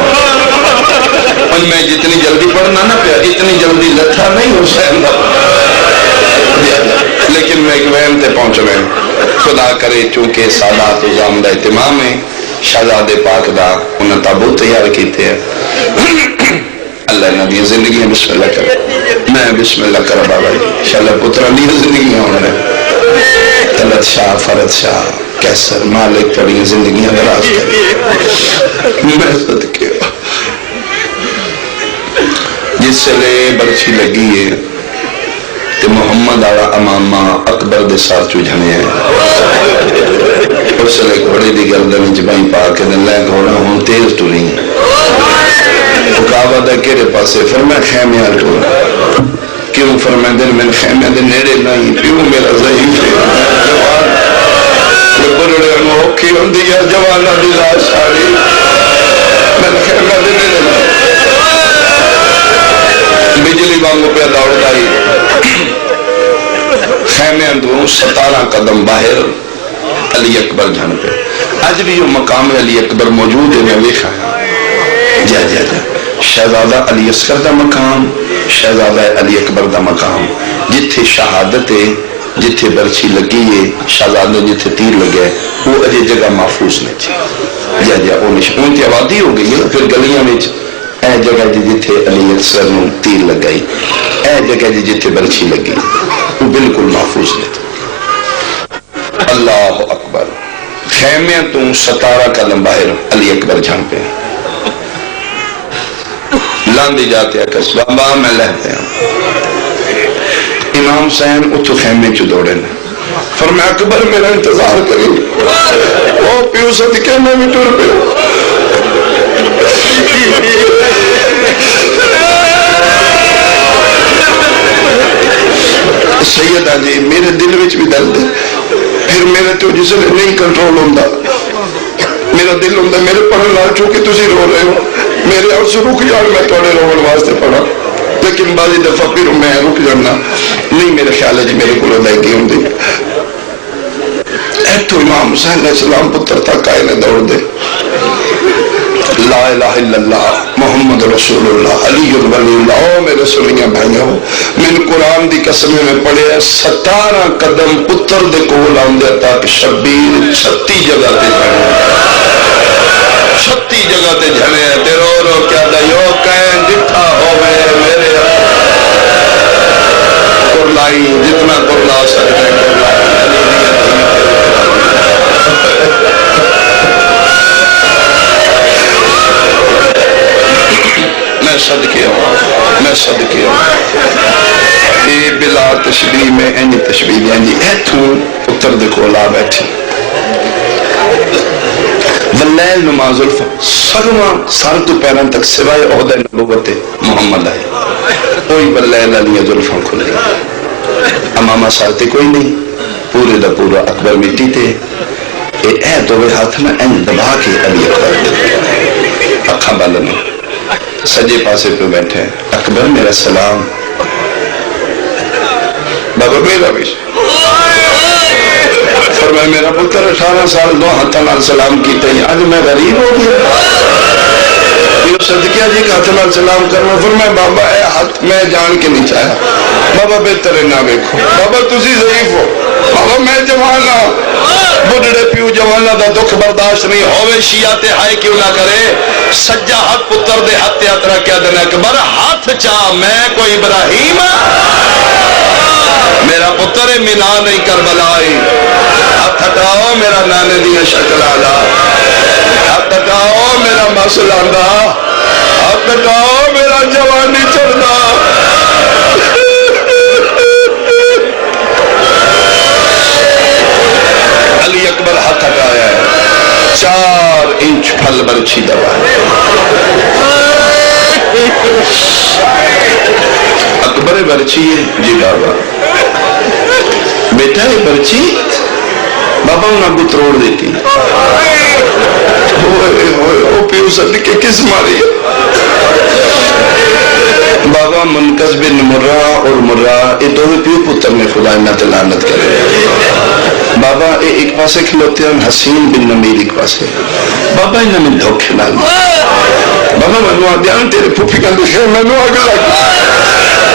میں جتنی جلدی پڑھنا نہ پیا اتنی جلدی لتھا نہیں حسین دا. لیکن میں ایک وہم تے پہنچ گئے. خدا کرے چونکہ سادات نظام دا اہتمام ہے شہزادے پاک دا انہیں تابوت تیار کیتے ہیں. اللہ نبی زندگی بسم اللہ کرے. میں بسم اللہ کرا بابا جی انشاءاللہ پترانی زندگی ہونے طلعت شاہ فرد شاہ کیسر مالک پڑی زندگیاں دراز کرے. میں صدقے جس سے لے برچی لگی ہے کہ محمد آلا امامہ اکبر دے ساتھ چجھنے ہیں. اس سے لے گھوڑے دی گردن جبائیں پاکے دن لے گھوڑا ہوں تیز تو نہیں. کعبہ دا کیرے پاسے فرمائے خیمے آل ٹولا. کیوں فرمائے دن میں خیمے دن نیڑے نہیں پیوں میرا ضعیف ہے. اوکھی ہوندی ہے جوانا دی لاش آڑی میں خیمہ دینے لگا بجلی وانگو پہ دوڑ دائی خیمے اندروں 17 قدم باہر علی اکبر جان پہ آج بھی یہ مقام علی اکبر موجود ہے میں دیکھا ہے جا جا جا شہزادہ علی اصغر دا مقام شہزادہ علی اکبر دا مقام جتھے شہادت ہے جتھے برچی لگی ہے شہزادہ جتھے تیر لگے وہ اجے جگہ محفوظ نہیں تھی جا جا ان کی آبادی ہو گئی ہے پھر گلیاں میں اے جگہ جتھے علی اصغر نو تیر لگائی اے جگہ جتھے برچی لگی وہ بالکل محفوظ نہیں تھی اللہ اکبر خیمے تو 17 قدم باہر علی اکبر جان پہ لاندی جاتے ہیں کس بابا میں لہتے ہیں امام حسین اتھو خیمے چو دوڑے نے فرمایا اکبر میرا انتظار کری او پیو صدقے میں بھی ٹور پہ سیدہ جی میرے دل وچ بھی درد ہے پھر میرے تو جسے نہیں کنٹرول ہوندہ میرا دل ہوندہ میرے پڑھن لال چونکہ تسی رو رہے ہو میرے اور سے رک جان میں توڑے روڑ واسطے پڑھا لیکن بعضی دفعہ پھر میں رک جانا نہیں میرے خیال ہے جی میرے کو لدائی گئی ہوں دی اے تو امام حسین علیہ السلام پتر تک آئے نے دوڑ دے لا الہ الا اللہ محمد رسول اللہ علی ولی اللہ او میرے سنیاں بھائیوں میں نے قرآن دی قسمیں میں پڑھے 17 قدم پتر دے کول آندے تاک شبیر 36 جگہ تے جھنے 36 جگہ تے جھنے تے رو رو کیا دا یو کہیں جتھا ہوئے میرے قرلائی جتنا قرلا سکتے قرلائی میں صدقے ہوں یہ بلا تشبیح میں اینی تشبیح دیں جی ایتھوں پتر دیکھو لا بیٹھی واللیل نماز الفا سرواں سر تو پیران تک سوائے عہدہ نبوت محمد آئے کوئی واللیل علی ذلفاں کھلے امامہ سارتے کوئی نہیں پورے دا پورا اکبر مٹی تھے اے دوے ہاتھ میں این دبا کے علی اکبر اکھاں بالنے سجے پاسے پہ بیٹھے اکبر میرا سلام بابا میرا بھی فرمایا میرا پتر 18 سال 2 ہاتھوں نال سلام کیتے ہیں آج میں غریب ہو گیا یہ صدقیہ جی کا ہاتھوں نال سلام کرنا فرمایا بابا اے ہاتھ میں جان کے نہیں چاہیا بابا بہتر ہے نہ بیکھو بابا تسی ضعیف ہو بابا میں جوانا بڑھڑے پیو جوانا دا دکھ برداشت نہیں ہوئے شیعہ تے ہائے کیوں نہ کرے سجا ہاتھ پتر دے ہاتھ یاترا کیا دینا اکبر ہاتھ چاہ میں کوئی ابراہیم میرا پتر مینا نہیں کربلائی ہاتھ ہٹاؤ میرا نانے دیا شکل آلا ہاتھ ہٹاؤ میرا مسل آندہ ہاتھ ہٹاؤ میرا جوانی چڑھنا علی اکبر ہاتھ ہٹایا ہے 4 انچ پھل برچھی دبا اکبر برچی ہے جی بابا بیٹا یہ برچی بابا انہاں کو تروڑ دیتی او پیو صدقے کس ماری بابا منقذ بن مرہ اور مرہ یہ دو پیو پتر میں خدا انہاں تلانت کرے بابا ایک پاسے کھلوتے ہیں حسین بن نمیر ایک پاسے بابا انہاں میں دھوکے نال بابا منو آدھیان تیرے پھوپی کا دکھے منو آگے لگ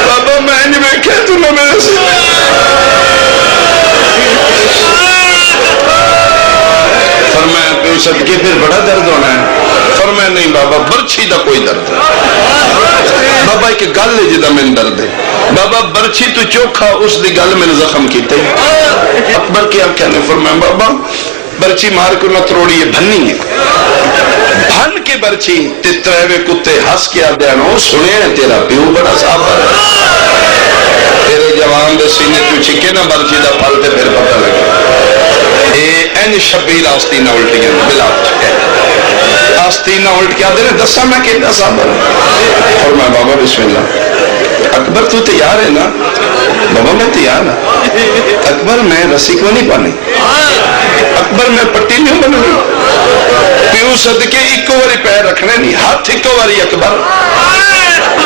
بابا میں نہیں میں کہہ تو نہ میرے سے فرمایا کوئی صدقے پھر بڑا درد ہونا ہے فرمایا نہیں بابا برچھی دا کوئی درد ہے بابا ایک گل ہے جدا میں درد ہے بابا برچھی تو چوکھا اس دی گل میں زخم کیتے اکبر کیا کہنے فرمایا بابا برچھی مار کو نہ تروڑی ہے بھنی ہے بھن کے برچھی تے تریوے کتے ہس کیا دیانو سنے ہیں تیرا پیو بڑا صاحب ہے تیرے جوان دے سینے تو چھکے نہ برچھی دا پھل تے پھر پتہ لگے اے این شبیر آستینہ الٹیاں بلا چکے آستینہ الٹ کیا دے رہے دسا میں کہتا صاحب ہے فرمایا بابا بسم اللہ اکبر تو تیار ہے نا بابا میں تیار ہے اکبر میں رسی کو نہیں پانی اکبر میں پٹی نہیں بننی پیو صدقے ایک باری پیر رکھنے نہیں ہاتھ ایک باری اکبر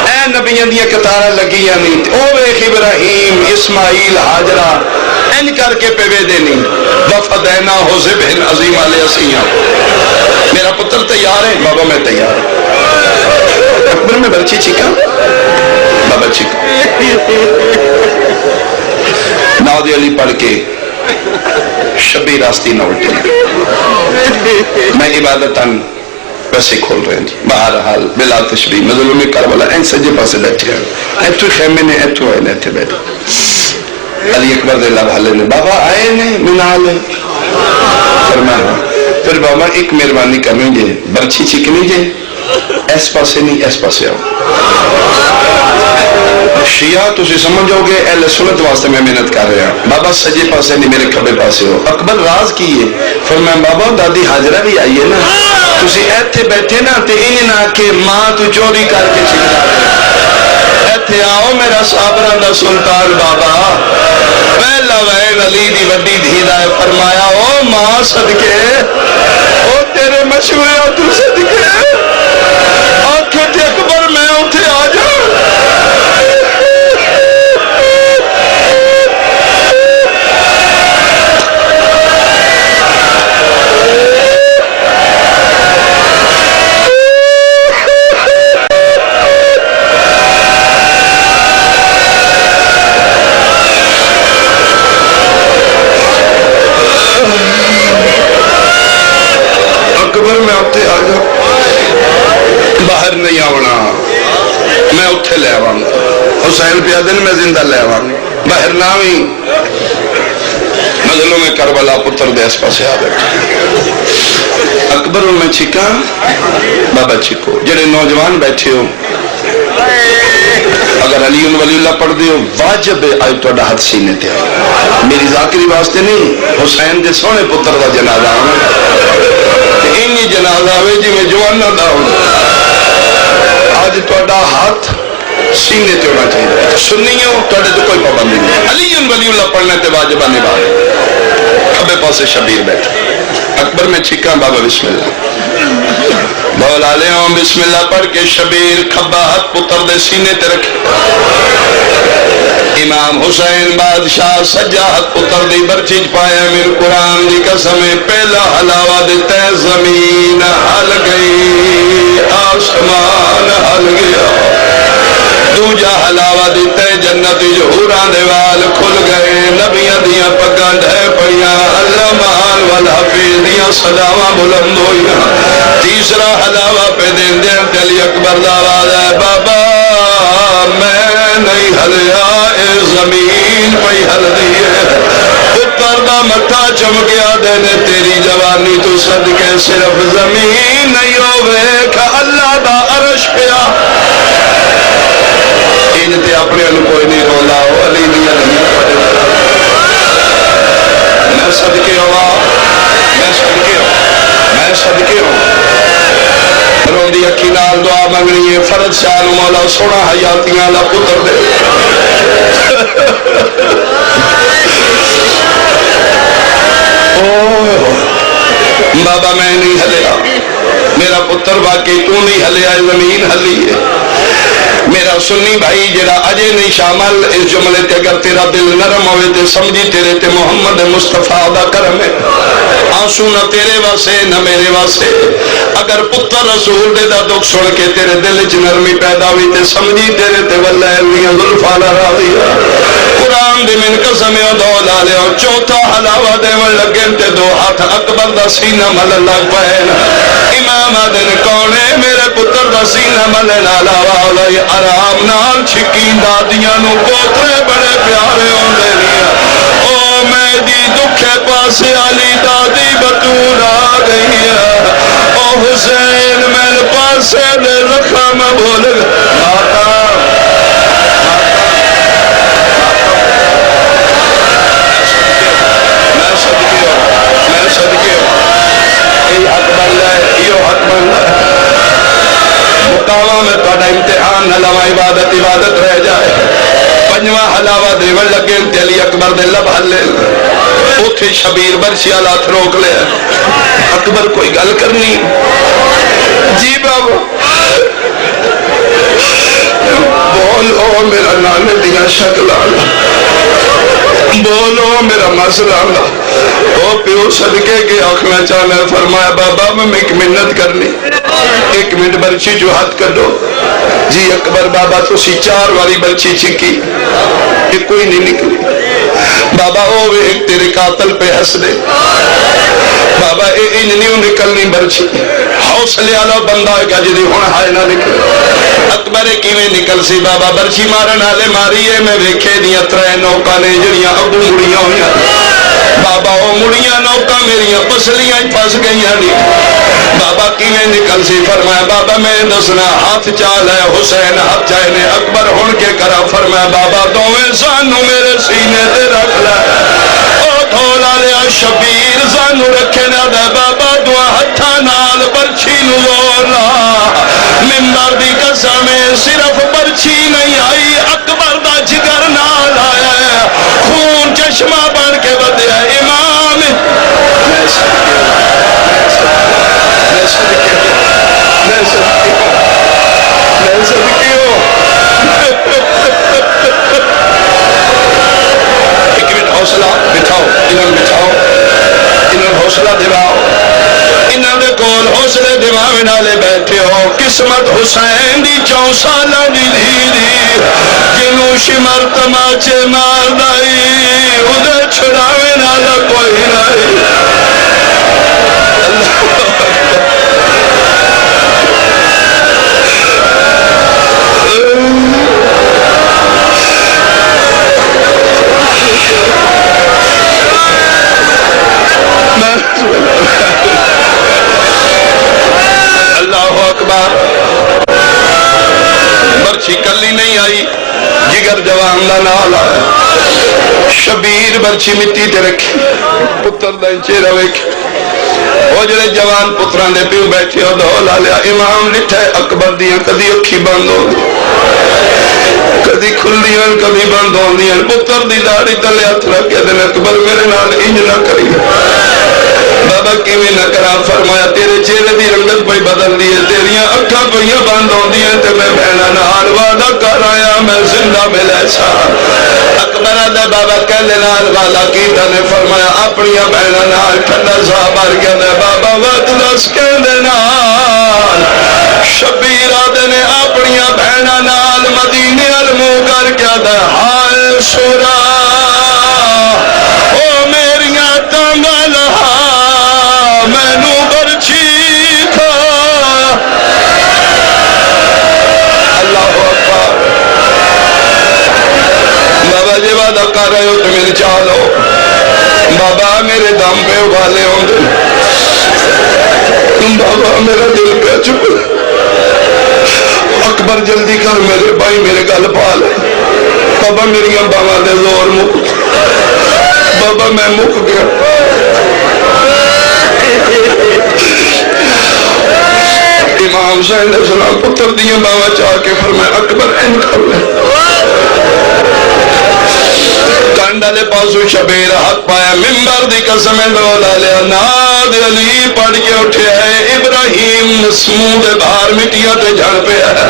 اے نبیاں دیا کتارا لگیاں نہیں او ویخ ابراہیم اسماعیل حاجرہ این کر کے پیوے دینی وفدینا ہو ذبح عظیم علیہ سیاں میرا پتر تیار ہے بابا میں تیار ہوں اکبر میں برچی چکا بابا چکا ناودی علی پڑھ کے شبی راستی نہ الٹے میں عبادتاً ویسے کھول رہے ہیں بہرحال بلا تشبیہ مظلوم کربلا این سجے پاسے بیٹھے ہیں ایتو خیمے نے ایتو آئے نے ایتھے بیٹھے علی اکبر دے اللہ بھالے نے بابا آئے نے منالے فرمایا پھر بابا ایک مہربانی کرنی جے برچی چکنی جے ایس پاسے نہیں ایس پاسے آؤ شیعہ تسی سمجھو گے اہل سنت واسطے میں محنت کر رہا بابا سجے پاسے نہیں میرے کھبے پاسے ہو اکبر راز کی ہے فرمایا بابا دادی حاجرہ بھی آئیے نا تسی ایتھے بیٹھے نا تے انہیں نہ کہ ماں تو چوری کر کے چھکتا ہے ایتھے آؤ میرا صابران دا سلطان بابا پہلا وین علی دی وڈی دھیدہ ہے فرمایا او ماں صدقے او تیرے مشورے تو صدقے آنکھیں تے اکبر میں اٹھے آ جاؤ باہر نہیں آونا میں اٹھے لے آوان حسین پہ دن میں زندہ لے آوان باہر ناوی مظلوم کربلا پتر دے اس پاسے آ بیٹھے اکبر میں چھکا بابا چھکو جڑے نوجوان بیٹھے ہو اگر علی ولی اللہ پڑھ دے ہو واجب آئی تو ہاتھ سینے تے آئی میری ذاکری واسطے نہیں حسین دے سونے پتر دا جنازہ انہی جنازہ ہوئے جی میں جوانہ دا ہوں آج توڑا ہاتھ سینے تے ہونا چاہیے سنیوں توڑے تو کوئی پابندی نہیں علی ولی اللہ پڑھنے تے واجبہ نبھائے کھبے پاسے شبیر بیٹھے اکبر میں چھکا بابا بسم اللہ مولا لے ہوں بسم اللہ پڑھ کے شبیر کھبا ہاتھ پتر دے سینے تے رکھے امام حسین بادشاہ سجاہت پتر دی برچیج پایا میرے قرآن دی قسم پہلا حلاوہ دیتے زمین ہل گئی آسمان ہل گیا دوجا حلاوہ دیتے جنت جہوران دیوال کھل گئے نبیاں دیاں پگاں ڈھے پڑیاں اللہ مان والحفیظ دیاں صداواں بلند ہوئیاں تیسرا حلاوہ پہ دین دین تلی اکبر دعواد ہے بابا میں نہیں ہلیا اے زمین پہ ہل دیئے پتر دا مٹھا چمکیا دینے تیری جوانی تو صدقے صرف زمین نہیں ہوئے کہ اللہ دا عرش پیا انتے اپنے انہوں کوئی نہیں رولا ہو علی دیا نہیں پڑے میں صدقے ہوا میں صدقے ہوں میں صدقے ہوں رون دی اکھی نال دعا منگنی ہے فرد شاہنو مولا سونا حیاتیاں اللہ پتر دے بابا میں نہیں ہلیا میرا پتر واقعی تو نہیں ہلیا زمین ہلی ہے میرا سنی بھائی جڑا اجے نہیں شامل اس جملے تے اگر تیرا دل نرم ہوئے تے سمجھی تیرے تے محمد مصطفیٰ دا کرم ہے آنسو نہ تیرے واسے نہ میرے واسے اگر پتر رسول دے دا دکھ سن کے تیرے دل چ نرمی پیدا ہوئی تے سمجھی تیرے تے واللہ المیاں ظلفانا راضی قرآن دی من قسم دو لالے اور چوتھا حلاوہ دے من لگن تے دو ہاتھ اکبر دا سینہ مل لگ پہن امام آدن کونے میرے پتر دا سینہ مل نالاوہ علی آرام نال چھکی دادیاں نو پوترے بڑے پیارے ہوں دے لیا او میدی دکھے پاسے علی دادی بطور آ گئی ہے او حسین میل پاسے دے رکھا میں بھول ماتا میں صدقے ہوں ای حق بن لائے ایو حق بن لائے مقامہ میں توڑا امتحان نہ لوا عبادت رہ جائے پنجواں حلاوہ دیول لگے علی اکبر دے لب حلے اوتھے شبیر برچی والا ہاتھ روک لیا اکبر کوئی گل کرنی جی بابا بولو میرا نانے دیا شکل آنا بولو میرا مسئلہ آنا وہ پیو صدقے کے آنکھنا چاہنا فرمایا بابا میں ایک منت کرنی 1 منٹ برچی جو ہاتھ کر دو جی اکبر بابا تو سی 4 والی برچی چکی یہ کوئی نہیں نکلی بابا او ایک تیرے قاتل پہ ہس دے بابا اے نہیں نکلنی برچی حوصلے والا بندہ ہے کہ جی ہن ہائے نہ نکل اکبر کیویں نکل سی بابا برچی مارن والے ماری ہے میں ویکھے دیاں 3 نوکاں نے جڑیاں ابو مڑیاں ہویاں بابا او مڑیاں نوکاں میریاں پسلیاں پھس گئیاں نہیں بابا کیویں نکل سی فرمایا بابا میں دسنا ہاتھ چال ہے حسین ہاتھ چاہنے اکبر ہن کے کرا فرمایا بابا دوویں سانو میرے سینے تے رکھ لے او دھولا لیا شبیر سانو رکھے نہ دے بابا دعا ہتھاں نال برچھی نو لا منبر دی قسم صرف برچھی نہیں آئی اکبر دا جگر نال آیا ہے خون چشمہ بن کے بدیا امام میں صدقے ہو 1 منٹ حوصلہ بٹھاؤ انہوں حوصلہ دلاؤ انہوں نے کول حوصلے دماغ نالے بیٹھے ہو قسمت حسین دی 4 سالہ دی جنوں شمر تماچے مار دائی ادھر چھڑاوے نالا کوئی نہیں اللہ اکبر برچی کلی نہیں آئی جگر جوان دا نال آیا شبیر برچی مٹی تے رکھی پتر دا چہرہ ویکھ وہ جڑے جوان پتران دے پیو بیٹھے ہو دولا لیا امام لٹھے اکبر دیاں کدی اکھی بند ہو کدی کھل دیاں کدی بند ہو دیاں پتر دی داڑھی تلے ہاتھ رکھ کے دن اکبر میرے نال انج نہ کری بابا کیویں نہ کرا فرمایا تیرے چہرے دی رنگت پئی بدل دی ہے تیریاں اکھاں پئیاں بند ہوندیاں تے میں بہنا نال وعدہ کر آیا میں زندہ ملے سا اکبر دا بابا کہنے نال والا کیتا نے فرمایا اپنی بہنا نال ٹھنڈا سا مر گیا نے بابا وعد دس کہندے نال شبیر آدھے نے اپنی بہنا نال مدینے ال منہ کر کے دے ہائے سورا او میریاں ٹانگاں لہا مینو برچھی کھا اللہ اکبر بابا جی وعدہ کر رہے ہو تو میری چالو بابا میرے دم پہ ابالے ہوں گے بابا میرا دل پہ چپ اکبر جلدی کر میرے بھائی میرے گل پا لے بابا میری باواں دے زور مک بابا میں مک گیا امام حسین علیہ السلام پتر دیاں باواں چاہ کے فرمایا اکبر این کر لے کنڈالے پاسو شبیر ہاتھ پایا منبر دی قسم ڈولا لیا ناد علی پڑھ کے اٹھے ہے ابراہیم مسمود باہر مٹیاں تے جھڑ پہ ہے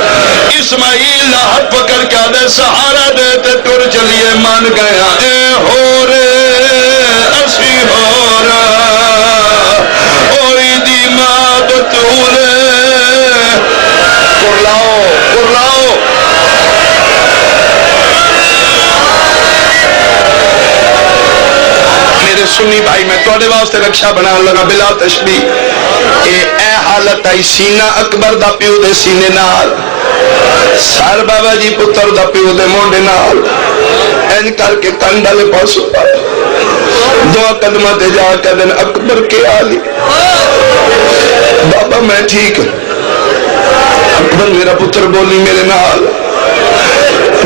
اسماعیل ہاتھ پکڑ کے دے سہارا دے تے ٹر چلیے مان گیا اے ہو رے اسی ہو رہا اوئی دی ماں بطولے کرلاؤ میرے سنی بھائی میں توڑے واسطے رکشہ بنا لگا بلا تشبیح اے حالت آئی سینہ اکبر دا پیو دے سینے نال سار بابا جی پتر دا پیو دے مونڈے نال این کر کے کنڈالے پاسو پایا 2 قدمہ دے جا کے دن اکبر کے آلی بابا میں ٹھیک اکبر میرا پتر بولی میرے نال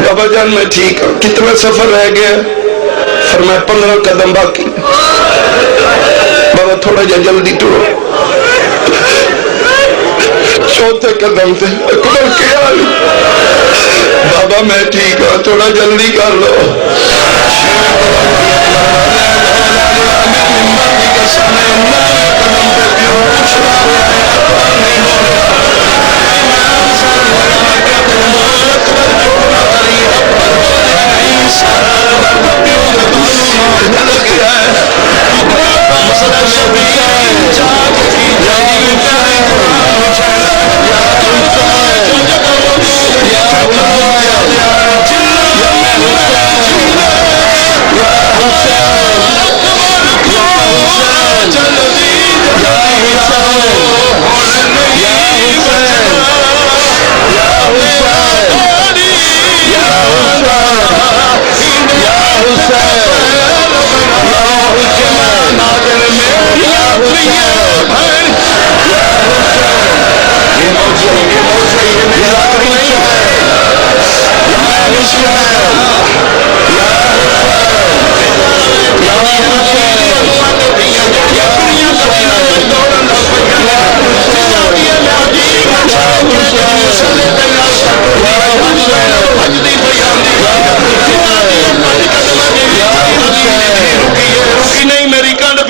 بابا جان میں ٹھیک ہوں کتنا سفر رہ گیا فرمایا 15 قدم باقی بابا تھوڑا جا جلدی ٹورو 4 قدم تھے اکبر کے آلی بابا میں ٹھیک ہوں تھوڑا جلدی کر لو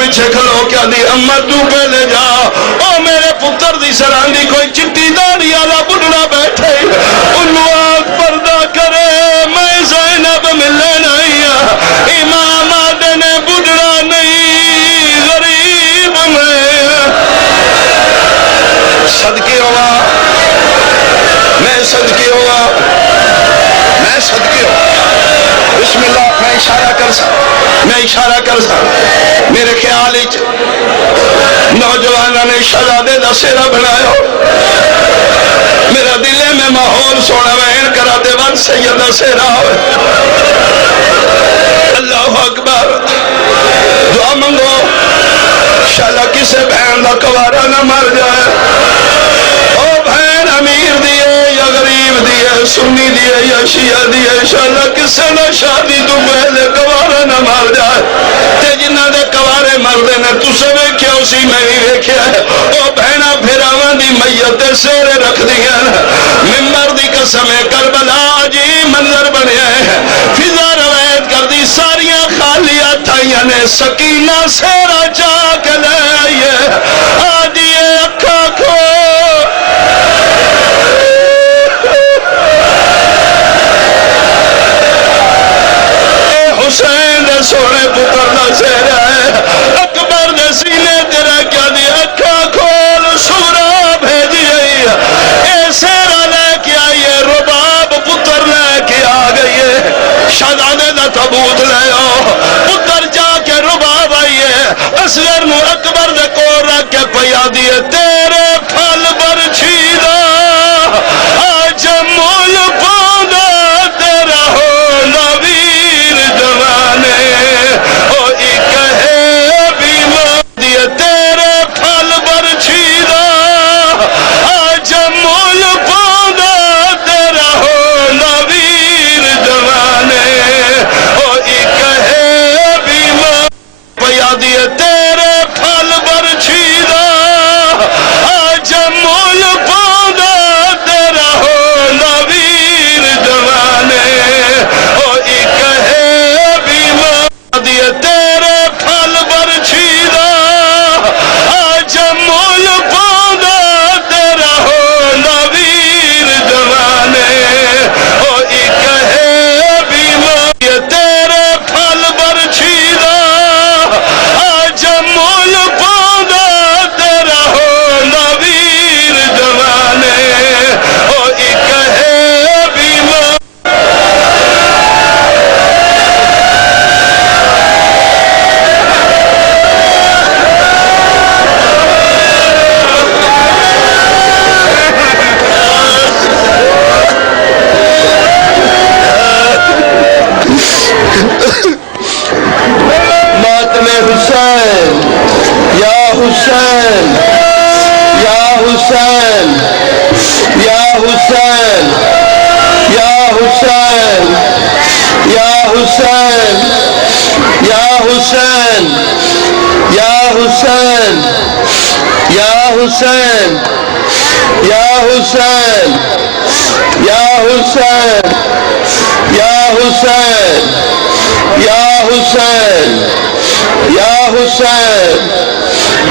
پیچھے کھلو کیا دی اما تو پہلے جا او میرے پتر دی سراندی کوئی چٹی داڑی والا بڑھڑا بیٹھے انہوں آگ پردہ کرے میں زینب ملے نہیں امام آدھے نے بڑھڑا نہیں غریب میں صدقے ہوا میں صدقے ہوا میں صدقے ہوا بسم اللہ میں اشارہ کر سا میرے خیال نوجوانوں نے شہزادے دا سیرا بنایا میرا دلے میں ماحول سونا وین کرا دے ون سید دا سیرا ہوئے اللہ اکبر دعا منگو شالا کسے بہن دا کوارا نہ مر جائے او بہن امیر دیئے یا غریب دیئے سنی دیئے یا شیعہ دیئے شالا کسے نہ شادی تو پہلے کوارا نہ مر جائے تے جنہ دے کوارے مردے نے تو سے ویکھیا اسی میں بھی ویکھیا ہے او بہنہ پھراواں دی میت سیرے رکھ دیا ممبر دی قسم کربلا جی منظر بنے ہیں فضا روایت کر دی ساریاں خالیاں تھائیاں نے سکینہ سیرا جا کے لے آئیے آدھیے اکھا کھو حسین دے سونے پتر دا سیرا ہے اکبر دے سینے تیرا کیا دی اکھا کھول سورا بھیجی گئی اے سیرا لے کے آئیے رباب پتر لے کے آ گئی شہزادے دا تابوت لے آؤ پتر جا کے رباب آئیے اصغر نو اکبر دے کو رکھ کے پیا دیے تیرے پھل برچھیدہ آج مول پاندہ تیرا ہو نویر جوانے او ایک ہے بیمار دیے تیرے پھل برچھیدہ آج مول پاندہ تیرا ہو نویر جوانے او ایک ہے بیمار پیا دیے تیرے پھل برچھیدہ آج مول پاندہ تیرا ہو نویر جوانے او ایک ہے بیمار دیے تیرے پھل برچھیدہ آج مول پاندہ تیرا ہو نویر جوانے او ایک ہے بیمار دیے تیرے پھل برچھیدہ آج مول پاندہ تیرا ہو نویر جوانے او ایک ہے بیمار ماتم حسین یا حسین یا حسین یا حسین یا حسین یا حسین یا حسین یا حسین یا حسین یا حسین یا حسین یا حسین یا حسین یا حسین